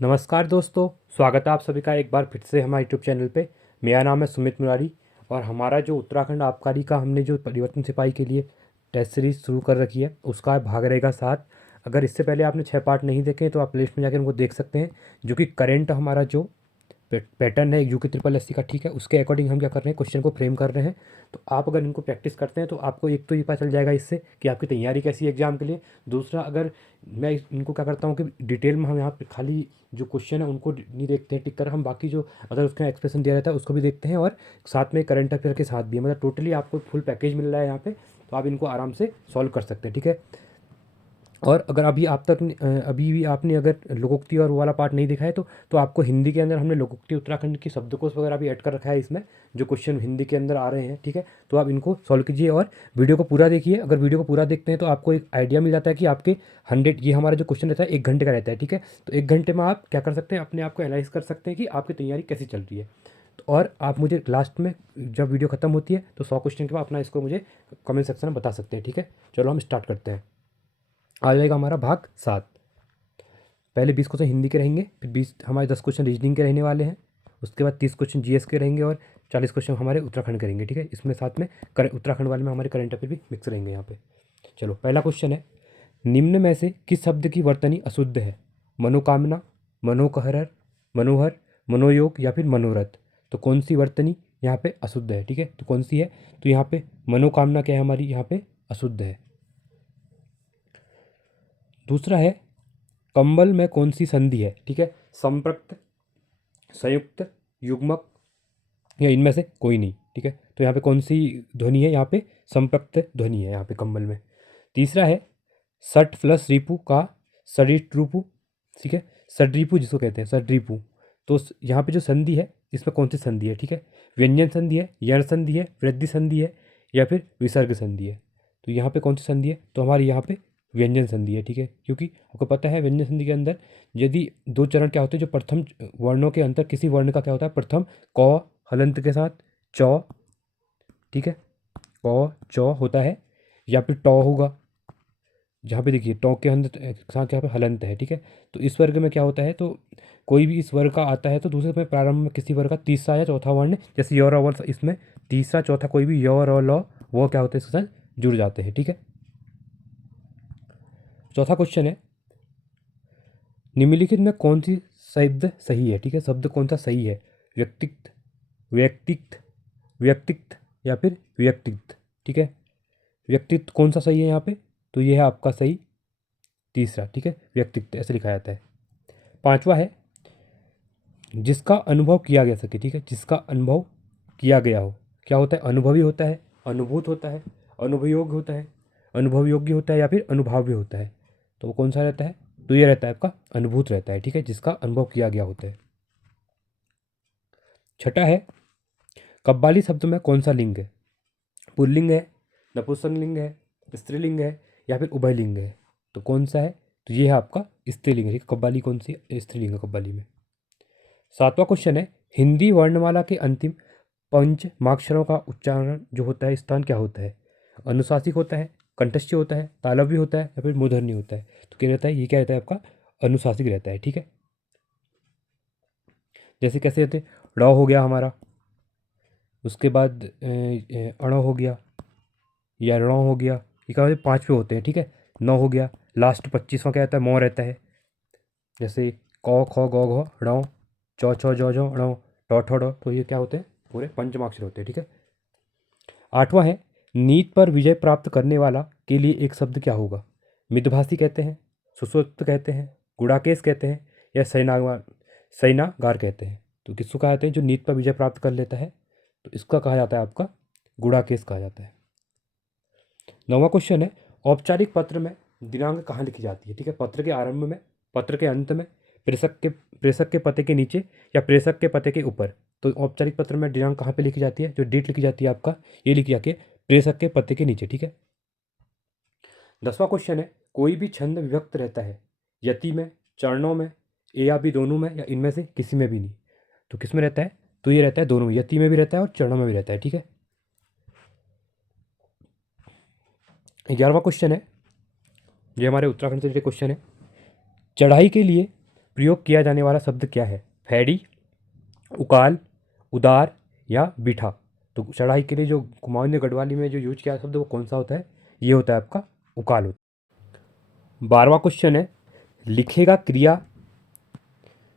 नमस्कार दोस्तों, स्वागत है आप सभी का एक बार फिर से हमारे यूट्यूब चैनल पे। मेरा नाम है सुमित मुरारी और हमारा जो उत्तराखंड आबकारी का हमने जो परिवर्तन सिपाही के लिए टेस्ट सीरीज शुरू कर रखी है उसका भाग रहेगा 7। अगर इससे पहले आपने 6 पार्ट नहीं देखे तो आप प्लेलिस्ट में जाकर उनको देख सकते हैं। जो कि करेंट हमारा जो पैटर्न है यूके ट्रिपल एस सी का, ठीक है, उसके अकॉर्डिंग हम क्या कर रहे हैं, क्वेश्चन को फ्रेम कर रहे हैं। तो आप अगर इनको प्रैक्टिस करते हैं तो आपको एक तो ये पता चल जाएगा इससे कि आपकी तैयारी कैसी है एग्जाम के लिए। दूसरा, अगर मैं इनको क्या करता हूँ कि डिटेल में हम यहाँ पे खाली जो क्वेश्चन है उनको नहीं देखते हैं टिक कर, हम बाकी जो अगर उसका एक्सप्रेशन दिया रहता है उसको भी देखते हैं और साथ में करंट अफेयर के साथ भी, मतलब टोटली आपको फुल पैकेज मिल रहा है यहाँ पे। तो आप इनको आराम से सॉल्व कर सकते हैं, ठीक है। और अगर अभी आप तक अभी भी आपने अगर लोकोक्ति और वो वाला पार्ट नहीं देखा है तो आपको हिंदी के अंदर हमने लोकोक्ति उत्तराखंड की शब्दकोश वगैरह भी ऐड कर रखा है इसमें, जो क्वेश्चन हिंदी के अंदर आ रहे हैं, ठीक है। तो आप इनको सॉल्व कीजिए और वीडियो को पूरा देखिए। अगर वीडियो को पूरा देखते हैं तो आपको एक आइडिया मिल जाता है कि आपके 100, ये हमारा जो क्वेश्चन रहता है 1 घंटे का रहता है, ठीक है। तो 1 घंटे में आप क्या कर सकते हैं, अपने आप को एनालाइज कर सकते हैं कि आपकी तैयारी कैसी चल रही है। और आप मुझे लास्ट में जब वीडियो खत्म होती है तो 100 क्वेश्चन के बाद अपना इसको मुझे कमेंट सेक्शन में बता सकते हैं, ठीक है। चलो हम स्टार्ट करते हैं। आ जाएगा हमारा भाग 7। पहले 20 क्वेश्चन हिंदी के रहेंगे, फिर 20 हमारे 10 क्वेश्चन रीजनिंग के रहने वाले हैं। उसके बाद 30 क्वेश्चन जीएस के रहेंगे और 40 क्वेश्चन हमारे उत्तराखंड के रहेंगे, ठीक है। इसमें साथ में उत्तराखंड वाले में हमारे करंट अफेयर भी मिक्स रहेंगे यहाँ पे। चलो, पहला क्वेश्चन है, निम्न में से किस शब्द की वर्तनी अशुद्ध है? मनोकामना, मनोकहर, मनोहर, मनोयोग या फिर मनोरथ। तो कौन सी वर्तनी यहाँ पे अशुद्ध है, ठीक है। तो कौन सी है? तो यहाँ पे मनोकामना क्या है हमारी, यहाँ पे अशुद्ध है। दूसरा है, कंबल में कौन सी संधि है, ठीक है। संपृक्त, संयुक्त, युग्मक या इनमें से कोई नहीं, ठीक है। तो यहाँ पे कौन सी ध्वनि है, यहाँ पे संपृक्त ध्वनि है यहाँ पे कंबल में। तीसरा है, सट प्लस रिपु का सरिटृपु, ठीक है। सड्रीपु जिसको कहते हैं, सड्रीपु। तो यहाँ पे जो संधि है इसमें कौन सी संधि है, ठीक है। व्यंजन संधि है, यण संधि है, वृद्धि संधि है या फिर विसर्ग संधि है। तो यहाँ पे कौन सी संधि है? तो हमारी यहाँ पे व्यंजन संधि है, ठीक है। क्योंकि आपको पता है व्यंजन संधि के अंदर यदि दो चरण क्या होते हैं, जो प्रथम वर्णों के अंतर किसी वर्ण का क्या होता है, प्रथम क हलंत के साथ चौ, ठीक है, क चौ होता है या फिर टॉ होगा। जहाँ पे देखिए टॉ के अंदर साथ यहाँ पे हलंत है, ठीक है। तो इस वर्ग में क्या होता है, तो कोई भी इस वर्ग का आता है तो दूसरे में प्रारंभ में किसी वर्ग का तीसरा या चौथा वर्ण, जैसे य र व इसमें तीसरा चौथा कोई भी य र ल वो क्या होते हैं, इसके साथ जुड़ जाते हैं, ठीक है। चौथा क्वेश्चन है, निम्नलिखित में कौन सी शब्द सही है, ठीक है। शब्द कौन सा सही है? व्यक्तित्व, व्यक्तित्व, व्यक्तित्व या फिर व्यक्तित्व, ठीक है। व्यक्तित्व कौन सा सही है यहाँ पे? तो ये है आपका सही तीसरा, ठीक है, व्यक्तित्व ऐसे लिखा जाता है। पांचवा है, जिसका अनुभव किया गया सके, ठीक है, जिसका अनुभव किया गया हो। क्या होता है? अनुभवी होता है, अनुभूत होता है, अनुभवयोग्य होता है, अनुभव योग्य होता है या फिर अनुभाव्य होता है। तो वो कौन सा रहता है? तो ये रहता है आपका अनुभूत रहता है, ठीक है, जिसका अनुभव किया गया होता है। छठा है, कव्वाली शब्द में कौन सा लिंग है? पुल्लिंग है, नपुंसकलिंग है, स्त्रीलिंग है या फिर उभयलिंग है। तो कौन सा है? तो ये है आपका स्त्रीलिंग है, ठीक है। कव्वाली कौन सी है? स्त्रीलिंग है कव्वाली में। सातवां क्वेश्चन है, हिंदी वर्णमाला के अंतिम पंचमाक्षरों का उच्चारण जो होता है स्थान क्या होता है? अनुशासिक होता है, कंठस्थ्य होता है, तालव्य होता है या फिर मूर्धन्य होता है। तो क्या रहता है? ये क्या रहता है आपका? अनुशासिक रहता है, ठीक है। जैसे कैसे रहते हैं, ड़ हो गया हमारा, उसके बाद अण हो गया या ऋण हो गया, ये क्या होते हैं? 5 पे होते हैं, ठीक है। 9 हो गया, लास्ट 25वां क्या रहता है? मौ रहता है। जैसे क ख ग घ ण, चौ छ जौ जौ ण, टौ ठौ डौ। तो ये क्या होते हैं? पूरे पंचमाक्षर होते हैं, ठीक है। आठवां है, नीट पर विजय प्राप्त करने वाला के लिए एक शब्द क्या होगा? मितभाषी कहते हैं, सुश्रुत कहते हैं, गुड़ाकेश कहते हैं या सैनागार कहते हैं। तो किसको कहा जाता है जो नीट पर विजय प्राप्त कर लेता है? तो इसका कहा जाता है आपका गुड़ाकेश कहा जाता है। नौवां क्वेश्चन है, औपचारिक पत्र में दिनांक कहाँ लिखी जाती है, ठीक है। पत्र के आरंभ में, पत्र के अंत में, प्रेषक के पते के नीचे या प्रेषक के पते के ऊपर। तो औपचारिक पत्र में दिनांक कहाँ पे लिखी जाती है? जो डेट लिखी जाती है आपका, ये लिखी जाती है प्रेषक के पते के नीचे, ठीक है। 10वां क्वेश्चन है, कोई भी छंद विभक्त रहता है यति में, चरणों में, ए या बी दोनों में या इनमें से किसी में भी नहीं। तो किस में रहता है? तो ये रहता है दोनों में, यति में भी रहता है और चरणों में भी रहता है, ठीक है। 11वां क्वेश्चन है, ये हमारे उत्तराखंड से रिलेटेड क्वेश्चन है, चढ़ाई के लिए प्रयोग किया जाने वाला शब्द क्या है? फैड़ी, उकाल, उदार या बिठा। तो चढ़ाई के लिए जो कुमाऊनी गढ़वाली में जो यूज किया शब्द वो कौन सा होता है? ये होता है आपका उकाल होता है। 12वां क्वेश्चन है, लिखेगा क्रिया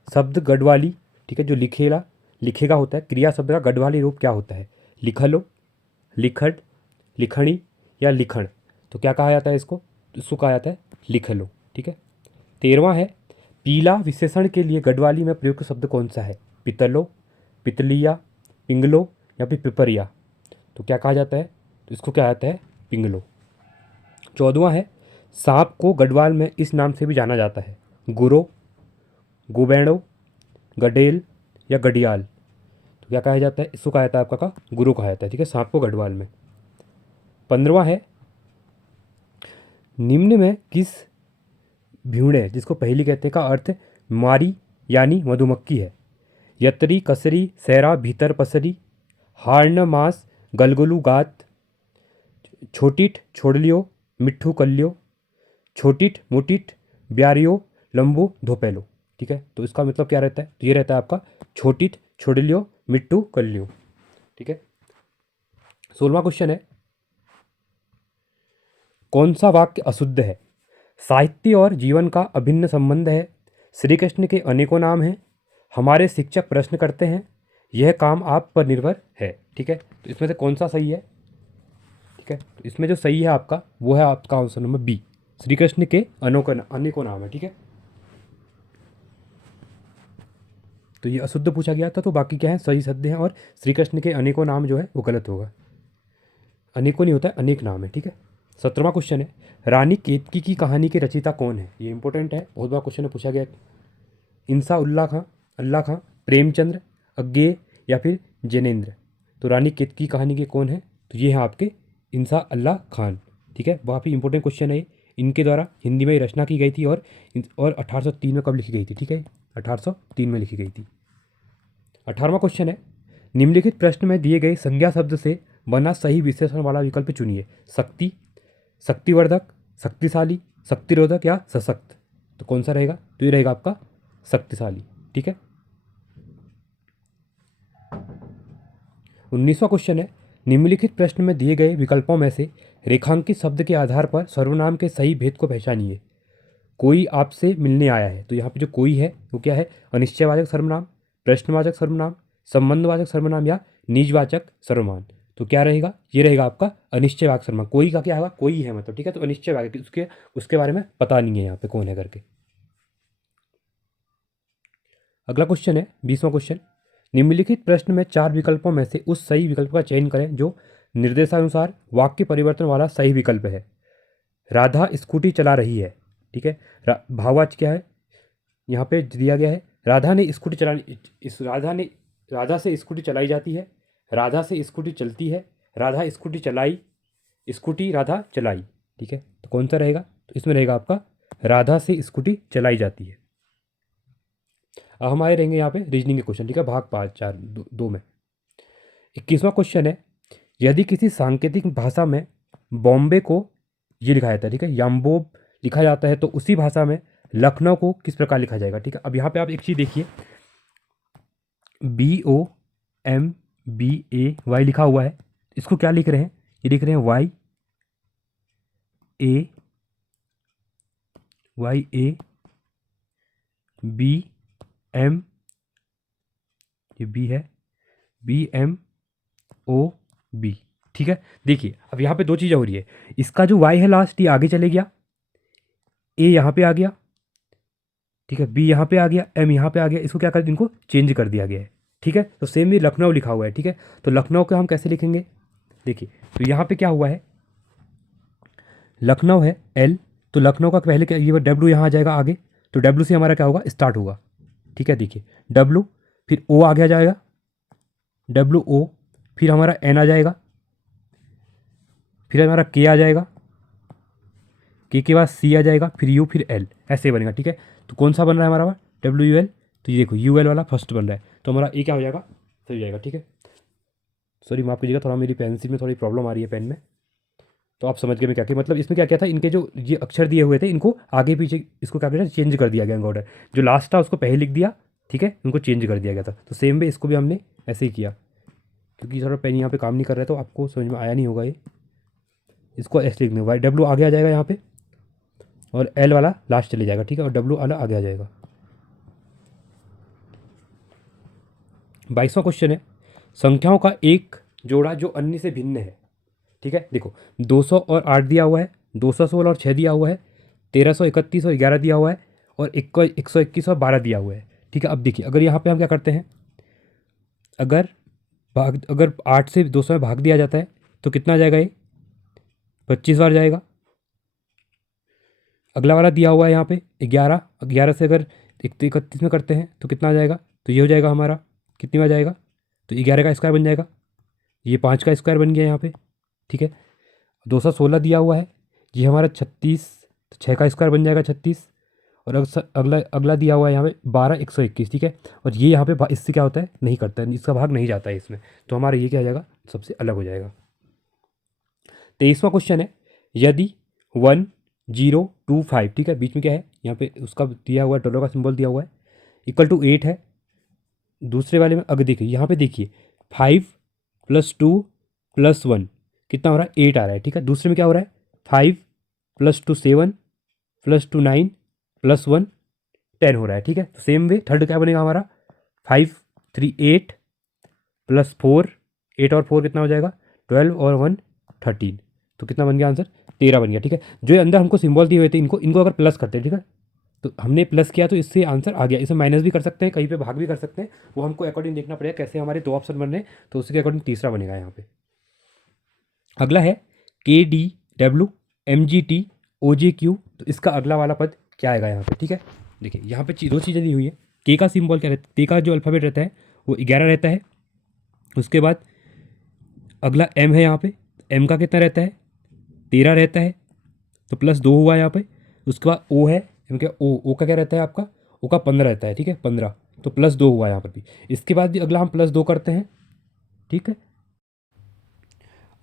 शब्द गढ़वाली, ठीक है, जो लिखेगा लिखेगा होता है, क्रिया शब्द का गढ़वाली रूप क्या होता है? लिखलो, लिखड़, लिखणी या लिखण। तो क्या कहा जाता है इसको? इसको कहा जाता है लिखलो, ठीक है। 13वां है, पीला विशेषण के लिए गढ़वाली में प्रयुक्त शब्द कौन सा है? पितलो, पितलिया, पिंगलो या फिर पिपरिया। तो क्या कहा जाता है? तो इसको क्या जाता है? पिंगलो। 14वां है, सांप को गढ़वाल में इस नाम से भी जाना जाता है, गुरो, गुबैणो, गडेल या गडियाल। तो क्या कहा जाता है? इसको कहा जाता है आपका गुरु कहा जाता है, ठीक है, सांप को गढ़वाल में। 15वां है, निम्न में किस भ्यूणे, जिसको पहली कहते हैं, का अर्थ मारी यानी मधुमक्खी है? यतरी, कसरी, सैरा, भीतर पसरी, हार्ण मास, गलगलू गात, छोटिट, छोड़लियो, मिट्ठू कल्लियो, छोटिट, मुटिट, ब्यारियो, लंबू, धोपेलो। ठीक है, तो इसका मतलब क्या रहता है? तो ये रहता है आपका छोटिट, छोड़लियो, मिट्टू कल्लियो। ठीक है। 16वां क्वेश्चन है, कौन सा वाक्य अशुद्ध है? साहित्य और जीवन का अभिन्न संबंध है, श्री कृष्ण के अनेकों नाम हैं, हमारे शिक्षक प्रश्न करते हैं, यह काम आप पर निर्भर है। ठीक है, तो इसमें से कौन सा सही है? ठीक है, तो इसमें जो सही है आपका वो है आपका answer number B, Shri Krishna के अनेकों नाम है। ठीक है, तो ये अशुद्ध पूछा गया था, तो बाकी क्या है? सही शब्द हैं, और श्री कृष्ण के अनेकों नाम जो है वो गलत होगा। अनेकों नहीं होता है, अनेक नाम है। ठीक है। 17वां क्वेश्चन है, रानी केतकी की कहानी के रचयिता कौन है? ये इंपॉर्टेंट है, बहुत बार क्वेश्चन में पूछा गया है। इंसा अल्लाह खां, प्रेमचंद्र, अज्ञे या फिर जैनेन्द्र। तो रानी केतकी की कहानी के कौन है? तो ये है आपके इंसा अल्लाह खान। ठीक है, काफ़ी इंपॉर्टेंट क्वेश्चन है। इनके द्वारा हिंदी में रचना की गई थी, और 1803 में कब लिखी गई थी? ठीक है, 1803 में लिखी गई थी। 18वां क्वेश्चन है, निम्नलिखित प्रश्न में दिए गए संज्ञा शब्द से बना सही विशेषण वाला विकल्प चुनिए। शक्ति, शक्तिवर्धक, शक्तिशाली, शक्तिरोधक या सशक्त। तो कौन सा रहेगा? तो ये रहेगा आपका शक्तिशाली। ठीक है। 19वां क्वेश्चन है, निम्नलिखित प्रश्न में दिए गए विकल्पों में से रेखांकित शब्द के आधार पर सर्वनाम के सही भेद को पहचानिए। कोई आपसे मिलने आया है, तो यहाँ पे जो कोई है वो क्या है? अनिश्चयवाचक सर्वनाम, प्रश्नवाचक सर्वनाम, संबंधवाचक सर्वनाम या निजवाचक सर्वनाम। तो क्या रहेगा? ये रहेगा आपका अनिश्चयवाचक सर्वनाम। कोई का क्या होगा? कोई है मतलब, ठीक है, तो अनिश्चयवाचक, उसके बारे में पता नहीं है यहाँ पे कौन है करके। अगला क्वेश्चन है 20वां क्वेश्चन, निम्नलिखित प्रश्न में 4 विकल्पों में से उस सही विकल्प का चयन करें जो निर्देशानुसार वाक्य परिवर्तन वाला सही विकल्प है। राधा स्कूटी चला रही है। ठीक है, भाववाच्य क्या है? यहाँ पे दिया गया है, राधा ने स्कूटी चलानी, राधा से स्कूटी चलाई जाती है, राधा से स्कूटी चलती है, राधा स्कूटी चलाई, स्कूटी राधा चलाई। ठीक है, तो कौन सा रहेगा? तो इसमें रहेगा आपका राधा से स्कूटी चलाई जाती है। अब हमारे रहेंगे यहाँ पे रीजनिंग के क्वेश्चन। ठीक है, भाग 5 4 2 में 21वां क्वेश्चन है, यदि किसी सांकेतिक भाषा में बॉम्बे को ये लिखा जाता है, ठीक है, याम्बोब लिखा जाता है, तो उसी भाषा में लखनऊ को किस प्रकार लिखा जाएगा? ठीक है, अब यहाँ पे आप एक चीज़ देखिए, BOMBAY लिखा हुआ है, इसको क्या लिख रहे हैं? ये लिख रहे हैं YABM, ये बी है, BMOB। ठीक है, देखिए अब यहाँ पे 2 चीज़ें हो रही है, इसका जो Y है लास्ट, ये आगे चले गया, A यहाँ पे आ गया, ठीक है, B यहाँ पे आ गया, M यहाँ पे आ गया, इसको क्या कर, इनको चेंज कर दिया गया है। ठीक है, तो सेम भी लखनऊ लिखा हुआ है। ठीक है, तो लखनऊ को हम कैसे लिखेंगे? देखिए, तो यहाँ पे क्या हुआ है, लखनऊ है L, तो लखनऊ का पहले क्या, ये W यहाँ आ जाएगा आगे, तो W से हमारा क्या होगा? स्टार्ट होगा। ठीक है, देखिए W, फिर O आगे आ जाएगा, WO, फिर हमारा N आ जाएगा, फिर हमारा K आ जाएगा, के बाद C आ जाएगा, फिर U, फिर L, ऐसे बनेगा। ठीक है, तो कौन सा बन रहा है हमारा WUL? तो ये देखो UL वाला फर्स्ट बन रहा है, तो हमारा ए क्या हो जाएगा? सही हो जाएगा। ठीक है, सॉरी माफ़ कीजिएगा, थोड़ा मेरी पेंसिल में थोड़ी प्रॉब्लम आ रही है पेन में। तो आप समझ गए मैं क्या किया, मतलब इसमें क्या किया था, इनके जो ये अक्षर दिए हुए थे इनको आगे पीछे इसको क्या किया था, चेंज कर दिया गया इनका ऑर्डर। जो लास्ट था उसको पहले लिख दिया, ठीक है, उनको चेंज कर दिया गया था। तो सेम वे इसको भी हमने ऐसे ही किया, क्योंकि थोड़ा पेन यहाँ पे काम नहीं कर रहा है तो आपको समझ में आया नहीं होगा ये। इसको ऐसे लिखने वाई डब्ल्यू आगे आ जाएगा यहाँ पे, और एल वाला लास्ट चले जाएगा, ठीक है, और डब्ल्यू वाला आगे आ जाएगा। 22वां क्वेश्चन है, संख्याओं का एक जोड़ा जो अन्य से भिन्न है, ठीक है। देखो 200 और 8 दिया हुआ है, 216 और 6 दिया हुआ है, 1331 और 11 दिया हुआ है, और 121 और 12 दिया हुआ है, ठीक है। अब देखिए अगर यहाँ पे हम क्या करते हैं, अगर 8 से 200 में भाग दिया जाता है तो कितना आ जाएगा, ये 25 बार जाएगा। अगला वाला दिया हुआ है यहाँ पे 11, 11 से अगर 31 में करते हैं तो कितना आ जाएगा, तो ये हो जाएगा हमारा, कितनी बार जाएगा, तो 11 का स्क्वायर बन जाएगा, ये 5 का स्क्वायर बन गया यहाँ पे, ठीक है। 216 दिया हुआ है, ये हमारा 36, तो 6 का स्क्वायर बन जाएगा 36, और अगला अगला दिया हुआ है यहाँ पे 12 121, ठीक है। और ये यहाँ पे इससे क्या होता है, नहीं करता है, इसका भाग नहीं जाता है इसमें, तो हमारा ये क्या हो जाएगा, सबसे अलग हो जाएगा। 23वां क्वेश्चन है, यदि 1025, ठीक है, बीच में क्या है यहाँ पे उसका दिया हुआ है, डॉलर का सिंबल दिया हुआ है, इक्वल टू 8 है। दूसरे वाले में अगर देखिए यहाँ पे देखिए 5 + 2 + 1 कितना हो रहा है, 8 आ रहा है, ठीक है। दूसरे में क्या हो रहा है, 5 + 2 7 + 2 9 + 1 10 हो रहा है, ठीक है। तो सेम वे थर्ड क्या बनेगा हमारा, 5 3 8 + 4, 8 और 4 कितना हो जाएगा, 12 और 1 13, तो कितना बन गया आंसर, 13 बन गया, ठीक है। जो ये अंदर हमको सिंबल दिए हुए थे इनको अगर प्लस करते हैं, ठीक है, तो हमने प्लस किया तो इससे आंसर आ गया। इसे माइनस भी कर सकते हैं, कहीं पे भाग भी कर सकते हैं, वो हमको अकॉर्डिंग देखना पड़ेगा कैसे हमारे दो ऑप्शन बन रहे हैं, तो उसके अकॉर्डिंग तीसरा बनेगा यहाँ पे। अगला है KDW MGT OJQ, तो इसका अगला वाला पद क्या आएगा यहाँ पे, ठीक है। देखिए यहाँ पे दो चीज़ें दी हुई है, के का सिंबल क्या रहता है, के का जो अल्फ़ाबेट रहता है वो 11 रहता है। उसके बाद अगला एम है, यहाँ पे एम का कितना रहता है, 13 रहता है, तो +2 हुआ यहाँ पे। उसके बाद ओ है, एम क्या ओ का क्या रहता है आपका, ओ का 15 रहता है, ठीक है, 15, तो +2 हुआ यहाँ पर भी। इसके बाद भी अगला हम +2 करते हैं, ठीक है।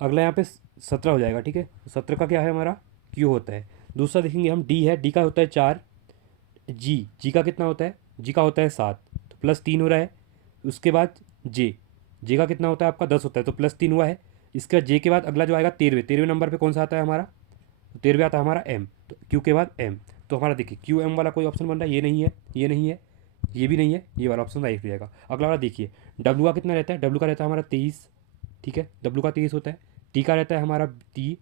अगला यहाँ पे 17 हो जाएगा, ठीक है। 17 का क्या है हमारा, क्यू होता है। दूसरा देखेंगे हम, डी है, डी का होता है 4, जी का कितना होता है, जी का होता है 7, तो +3 हो रहा है। उसके बाद जे का कितना होता है आपका 10 होता है, तो +3 हुआ है। इसके बाद जे के बाद अगला जो आएगा 13वें नंबर पे कौन सा आता है हमारा, तो 13वें आता है हमारा एम, तो क्यू के बाद एम, तो हमारा देखिए क्यू एम वाला कोई ऑप्शन बन रहा है, ये नहीं है, ये नहीं है, ये भी नहीं है, ये वाला ऑप्शन राइट हो जाएगा। अगला वाला देखिए, डब्ल्यू का कितना रहता है, डब्ल्यू का रहता है हमारा 23, ठीक है, डब्ल्यू का 23 होता है। टी का रहता है हमारा टी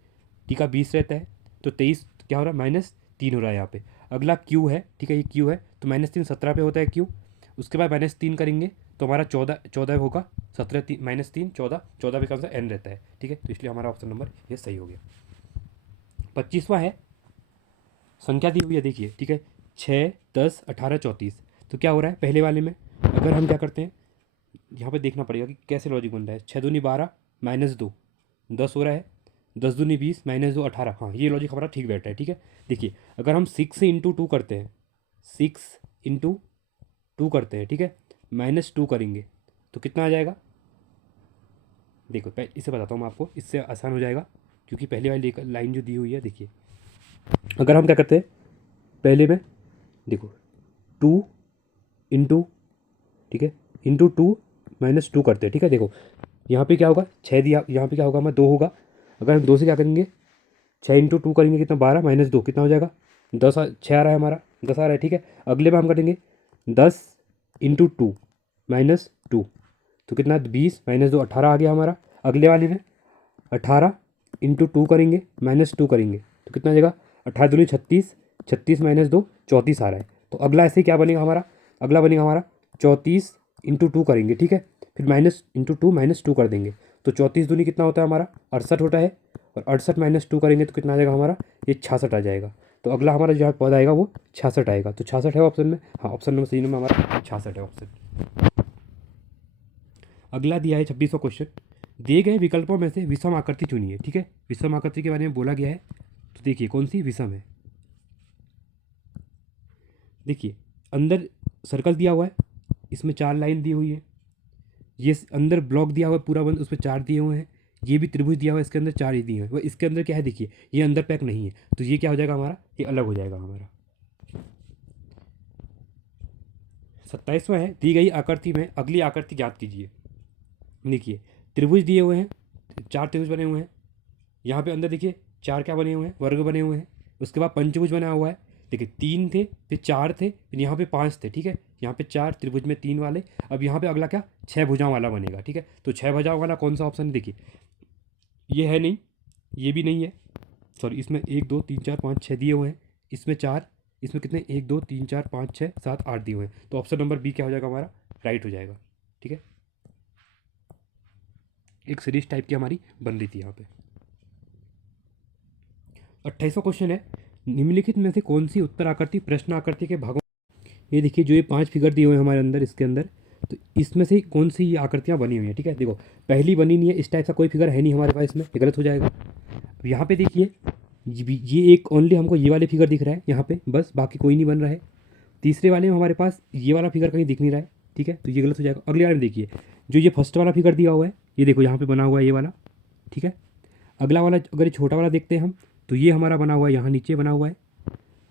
का 20 रहता है, तो 23 क्या हो रहा है, -3 हो रहा है यहाँ पे। अगला क्यू है, ठीक है, ये क्यू है, तो -3 17 पे होता है क्यू। उसके बाद -3 करेंगे तो हमारा 14 होगा, 17 -3 14, 14 पे कौन सा एन रहता है, ठीक है, तो इसलिए हमारा ऑप्शन नंबर ये सही हो गया। 25वां है, संख्या दी हुई है देखिए, ठीक है, 6 10 18 34, तो क्या हो रहा है पहले वाले में, अगर हम क्या करते हैं, यहाँ पे देखना पड़ेगा कि कैसे लॉजिक बन रहा है। 6 दूनी 12 -2 10 हो रहा है, 10 दूनी 20 -2 18, हाँ ये लॉजिक हमारा ठीक बैठ रहा है, ठीक है। देखिए अगर हम 6 से इंटू 2 करते हैं, 6 इंटू 2 करते हैं, ठीक है, -2 करेंगे तो कितना आ जाएगा, देखो इसे बताता हूँ मैं आपको, इससे आसान हो जाएगा, क्योंकि पहले वाली लाइन जो दी हुई है, देखिए अगर हम क्या करते हैं पहले में, देखो 2 इंटू, ठीक है, इंटू 2 -2 करते हैं, ठीक है। देखो यहाँ पे क्या होगा, 6 दिया, यहाँ पे क्या होगा हमारा 2 होगा। अगर हम 2 से क्या करेंगे, 6 इंटू 2 करेंगे कितना, 12 -2 कितना हो जाएगा, 10 6 आ रहा है हमारा, 10 आ रहा है, ठीक है। अगले में हम करेंगे 10 इंटू 2 -2, तो कितना 20 -2 18 आ गया हमारा। अगले वाले में 18 इंटू 2 करेंगे -2 करेंगे तो कितना आ जाएगा, 18 दूनी 36, 36 -2 34 आ रहा है। तो अगला ऐसे क्या बनेगा हमारा, अगला बनेगा हमारा 34 इंटू 2 करेंगे, ठीक है, फिर -2 कर देंगे, तो 34 दूनी कितना होता है हमारा 68 होता है, और 68 -2 करेंगे तो कितना आ जाएगा हमारा, ये 66 आ जाएगा। तो अगला हमारा जो पद आएगा वो 66 आएगा, तो 66 है ऑप्शन में, हाँ ऑप्शन नंबर सही नंबर हमारा 66 है ऑप्शन। अगला दिया है 26वां क्वेश्चन, दिए गए विकल्पों में से विषम आकृति चुनिए, ठीक है। विषम आकृति के बारे में बोला गया है, तो देखिए कौन सी विषम है, देखिए अंदर सर्कल दिया हुआ है, इसमें 4 लाइन दी हुई है, ये अंदर ब्लॉक दिया हुआ है पूरा बंद, उस पर 4 दिए हुए हैं, ये भी त्रिभुज दिया हुआ है, इसके अंदर 4 ही दिए हुए हैं, वह इसके अंदर क्या है देखिए, ये अंदर पैक नहीं है, तो ये क्या हो जाएगा हमारा, ये अलग हो जाएगा हमारा। 27वां है, दी गई आकृति में अगली आकृति ज्ञात कीजिए। देखिए त्रिभुज दिए हुए हैं, 4 त्रिभुज बने हुए हैं, यहाँ पे अंदर देखिए 4 क्या बने हुए हैं, वर्ग बने हुए हैं। उसके बाद पंचभुज बना हुआ है, देखिए 3 थे, फिर 4 थे, फिर यहाँ पे 5 थे, ठीक है। यहाँ पे 4 त्रिभुज में 3 वाले। अब यहाँ पे अगला क्या, 6 भुजाओं वाला बनेगा, ठीक है। तो 6 भुजाओं वाला कौन सा ऑप्शन है, देखिए ये है नहीं, ये भी नहीं है, सॉरी इसमें 1 2 3 4 5 6 दिए हुए हैं, इसमें 4, इसमें कितने 1 2 3 4 5 6 7 8 दिए हुए हैं, तो ऑप्शन नंबर बी क्या हो जाएगा हमारा, राइट हो जाएगा, ठीक है। एक सीरीज टाइप की हमारी बन रही थी यहाँ पे। 28वां क्वेश्चन है, निम्नलिखित में से कौन सी उत्तर आकृति प्रश्न आकृति के भागों, ये देखिए जो ये 5 फिगर दिए हुए हैं हमारे अंदर, इसके अंदर, तो इसमें से कौन सी ये आकृतियाँ बनी हुई हैं, ठीक है। देखो पहली बनी नहीं है, इस टाइप का कोई फिगर है नहीं हमारे पास, इसमें ये गलत हो जाएगा। अब यहाँ पे देखिए ये एक ओनली हमको ये वाले फिगर दिख रहा है यहाँ पे, बस बाकी कोई नहीं बन रहा है। तीसरे वाले में हमारे पास ये वाला फिगर कहीं दिख नहीं रहा है, ठीक है, तो ये गलत हो जाएगा। अगले वाले में देखिए जो ये फर्स्ट वाला फिगर दिया हुआ है, ये देखो यहाँ पे बना हुआ है ये वाला, ठीक है। अगला वाला अगर ये छोटा वाला देखते हैं हम, तो ये हमारा बना हुआ है यहाँ नीचे बना हुआ है।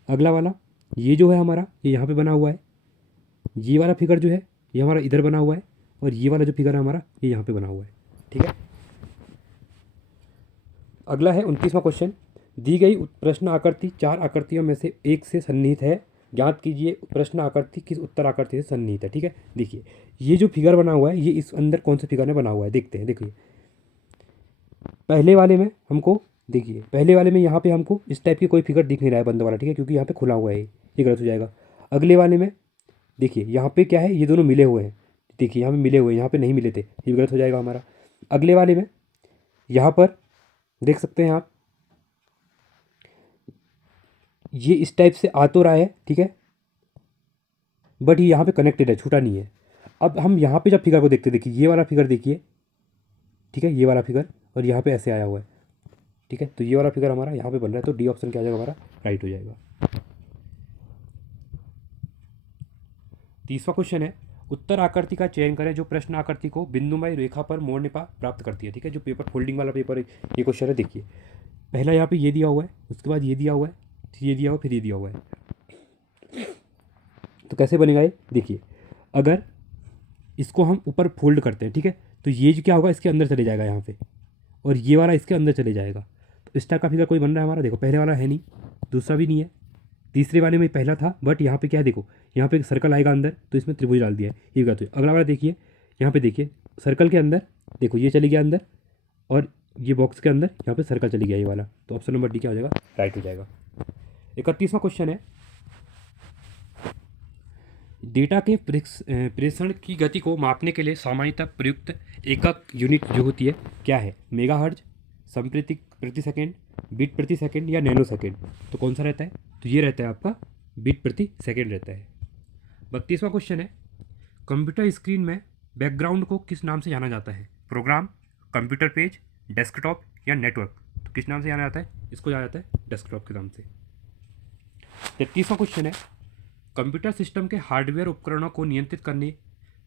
अगला वाला ये जो है हमारा, ये यहाँ पे बना हुआ है। ये वाला फिगर जो है ये हमारा इधर बना हुआ है, और ये वाला जो फिगर है हमारा ये यहाँ पे बना हुआ है, ठीक है। अगला है 29वां क्वेश्चन, दी गई प्रश्न आकृति 4 आकृतियों में से एक से सन्निहित है, ज्ञात कीजिए प्रश्न आकृति किस उत्तर आकृति से सन्निहित है, ठीक है। देखिए ये जो फिगर बना हुआ है, ये इस अंदर कौन से फिगर में बना हुआ है, देखते हैं। देखिए पहले वाले में हमको, देखिए पहले वाले में यहाँ पे हमको इस टाइप की कोई फिगर दिख नहीं रहा है बंद वाला, ठीक है, क्योंकि यहाँ पे खुला हुआ है, ये गलत हो जाएगा। अगले वाले में देखिए यहाँ पे क्या है, ये दोनों मिले हुए हैं, देखिए यहाँ पे मिले हुए हैं, यहाँ पे नहीं मिले थे, ये गलत हो जाएगा हमारा। अगले वाले में यहाँ पर देख सकते हैं आप, ये इस टाइप से आ तो रहा है, ठीक है, बट ये यहाँ पे कनेक्टेड है, छूटा नहीं है। अब हम यहाँ पे जब फिगर को देखते, देखिए ये वाला फिगर देखिए, ठीक है, ये वाला फिगर, और यहाँ पे ऐसे आया हुआ है, ठीक है, तो ये वाला फिगर हमारा यहाँ पे बन रहा है, तो डी ऑप्शन क्या हो जाएगा हमारा, राइट हो जाएगा। 30वां क्वेश्चन है, उत्तर आकृति का चयन करें जो प्रश्न आकृति को बिंदुमय रेखा पर मोड़ने पर प्राप्त करती है, ठीक है। जो पेपर फोल्डिंग वाला पेपर है, ये क्वेश्चन है, देखिए पहला यहाँ पे ये दिया हुआ है, उसके बाद ये दिया हुआ है, फिर ये दिया हुआ, फिर ये दिया हुआ है, तो कैसे बनेगा ये, देखिए अगर इसको हम ऊपर फोल्ड करते हैं, ठीक है, तो ये जो क्या होगा, इसके अंदर चले जाएगा यहाँ पे, और ये वाला इसके अंदर चले जाएगा, तो इस टाइप का फिगर कोई बन रहा है हमारा। देखो पहले वाला है नहीं, दूसरा भी नहीं है, तीसरे वाले में पहला था, बट यहाँ पे क्या है, देखो यहाँ पे एक सर्कल आएगा अंदर, तो इसमें त्रिभुज डाल दिया है, ये गलत हो। अगला वाला देखिए, यहाँ पे देखिए सर्कल के अंदर, देखो ये चली गया अंदर, और ये बॉक्स के अंदर यहाँ पे सर्कल चली गया ये वाला, तो ऑप्शन नंबर डी क्या हो जाएगा, राइट हो जाएगा। 31वां क्वेश्चन है, डेटा के प्रेषण की गति को मापने के लिए सामान्यतः प्रयुक्त एकक यूनिट जो होती है क्या है, मेगाहर्ट्ज, संप्रीति प्रति सेकंड, बीट प्रति सेकंड, या नैनो सेकंड, तो कौन सा रहता है, तो ये रहता है आपका बीट प्रति सेकंड रहता है। 32वां क्वेश्चन है, कंप्यूटर स्क्रीन में बैकग्राउंड को किस नाम से जाना जाता है, प्रोग्राम, कंप्यूटर पेज, डेस्कटॉप, या नेटवर्क, तो किस नाम से जाना जाता है, इसको जाना जाता है डेस्कटॉप के नाम से। 33वां क्वेश्चन है, कंप्यूटर सिस्टम के हार्डवेयर उपकरणों को नियंत्रित करने,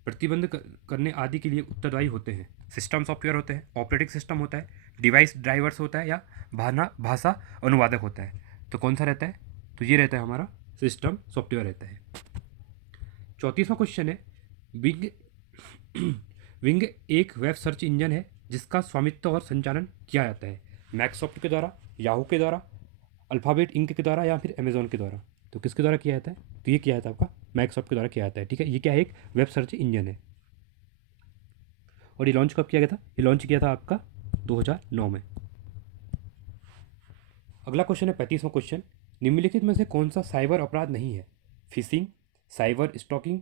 प्रतिबंध करने आदि के लिए उत्तरदायी होते हैं। सिस्टम सॉफ्टवेयर होते हैं, ऑपरेटिंग सिस्टम होता है, डिवाइस ड्राइवर्स होता है, या भाषा अनुवादक होता है, तो कौन सा रहता है, तो ये रहता है हमारा सिस्टम सॉफ्टवेयर रहता है। 34वां क्वेश्चन है, विंग विंग एक वेब सर्च इंजन है जिसका स्वामित्व और संचालन किया जाता है माइक्रोसॉफ्ट के द्वारा, याहू के द्वारा, अल्फ़ाबेट इंक के द्वारा, या फिर अमेजोन के द्वारा, तो किसके द्वारा किया जाता है, तो ये किया जाता है आपका माइक्रोसॉफ्ट के द्वारा किया जाता है, ठीक है। ये क्या है, एक वेब सर्च इंजन है, और ये लॉन्च कब किया गया था, ये लॉन्च किया था आपका 2009 में। अगला क्वेश्चन है 35वां क्वेश्चन, निम्नलिखित में से कौन सा साइबर अपराध नहीं है, fishing, cyber stalking,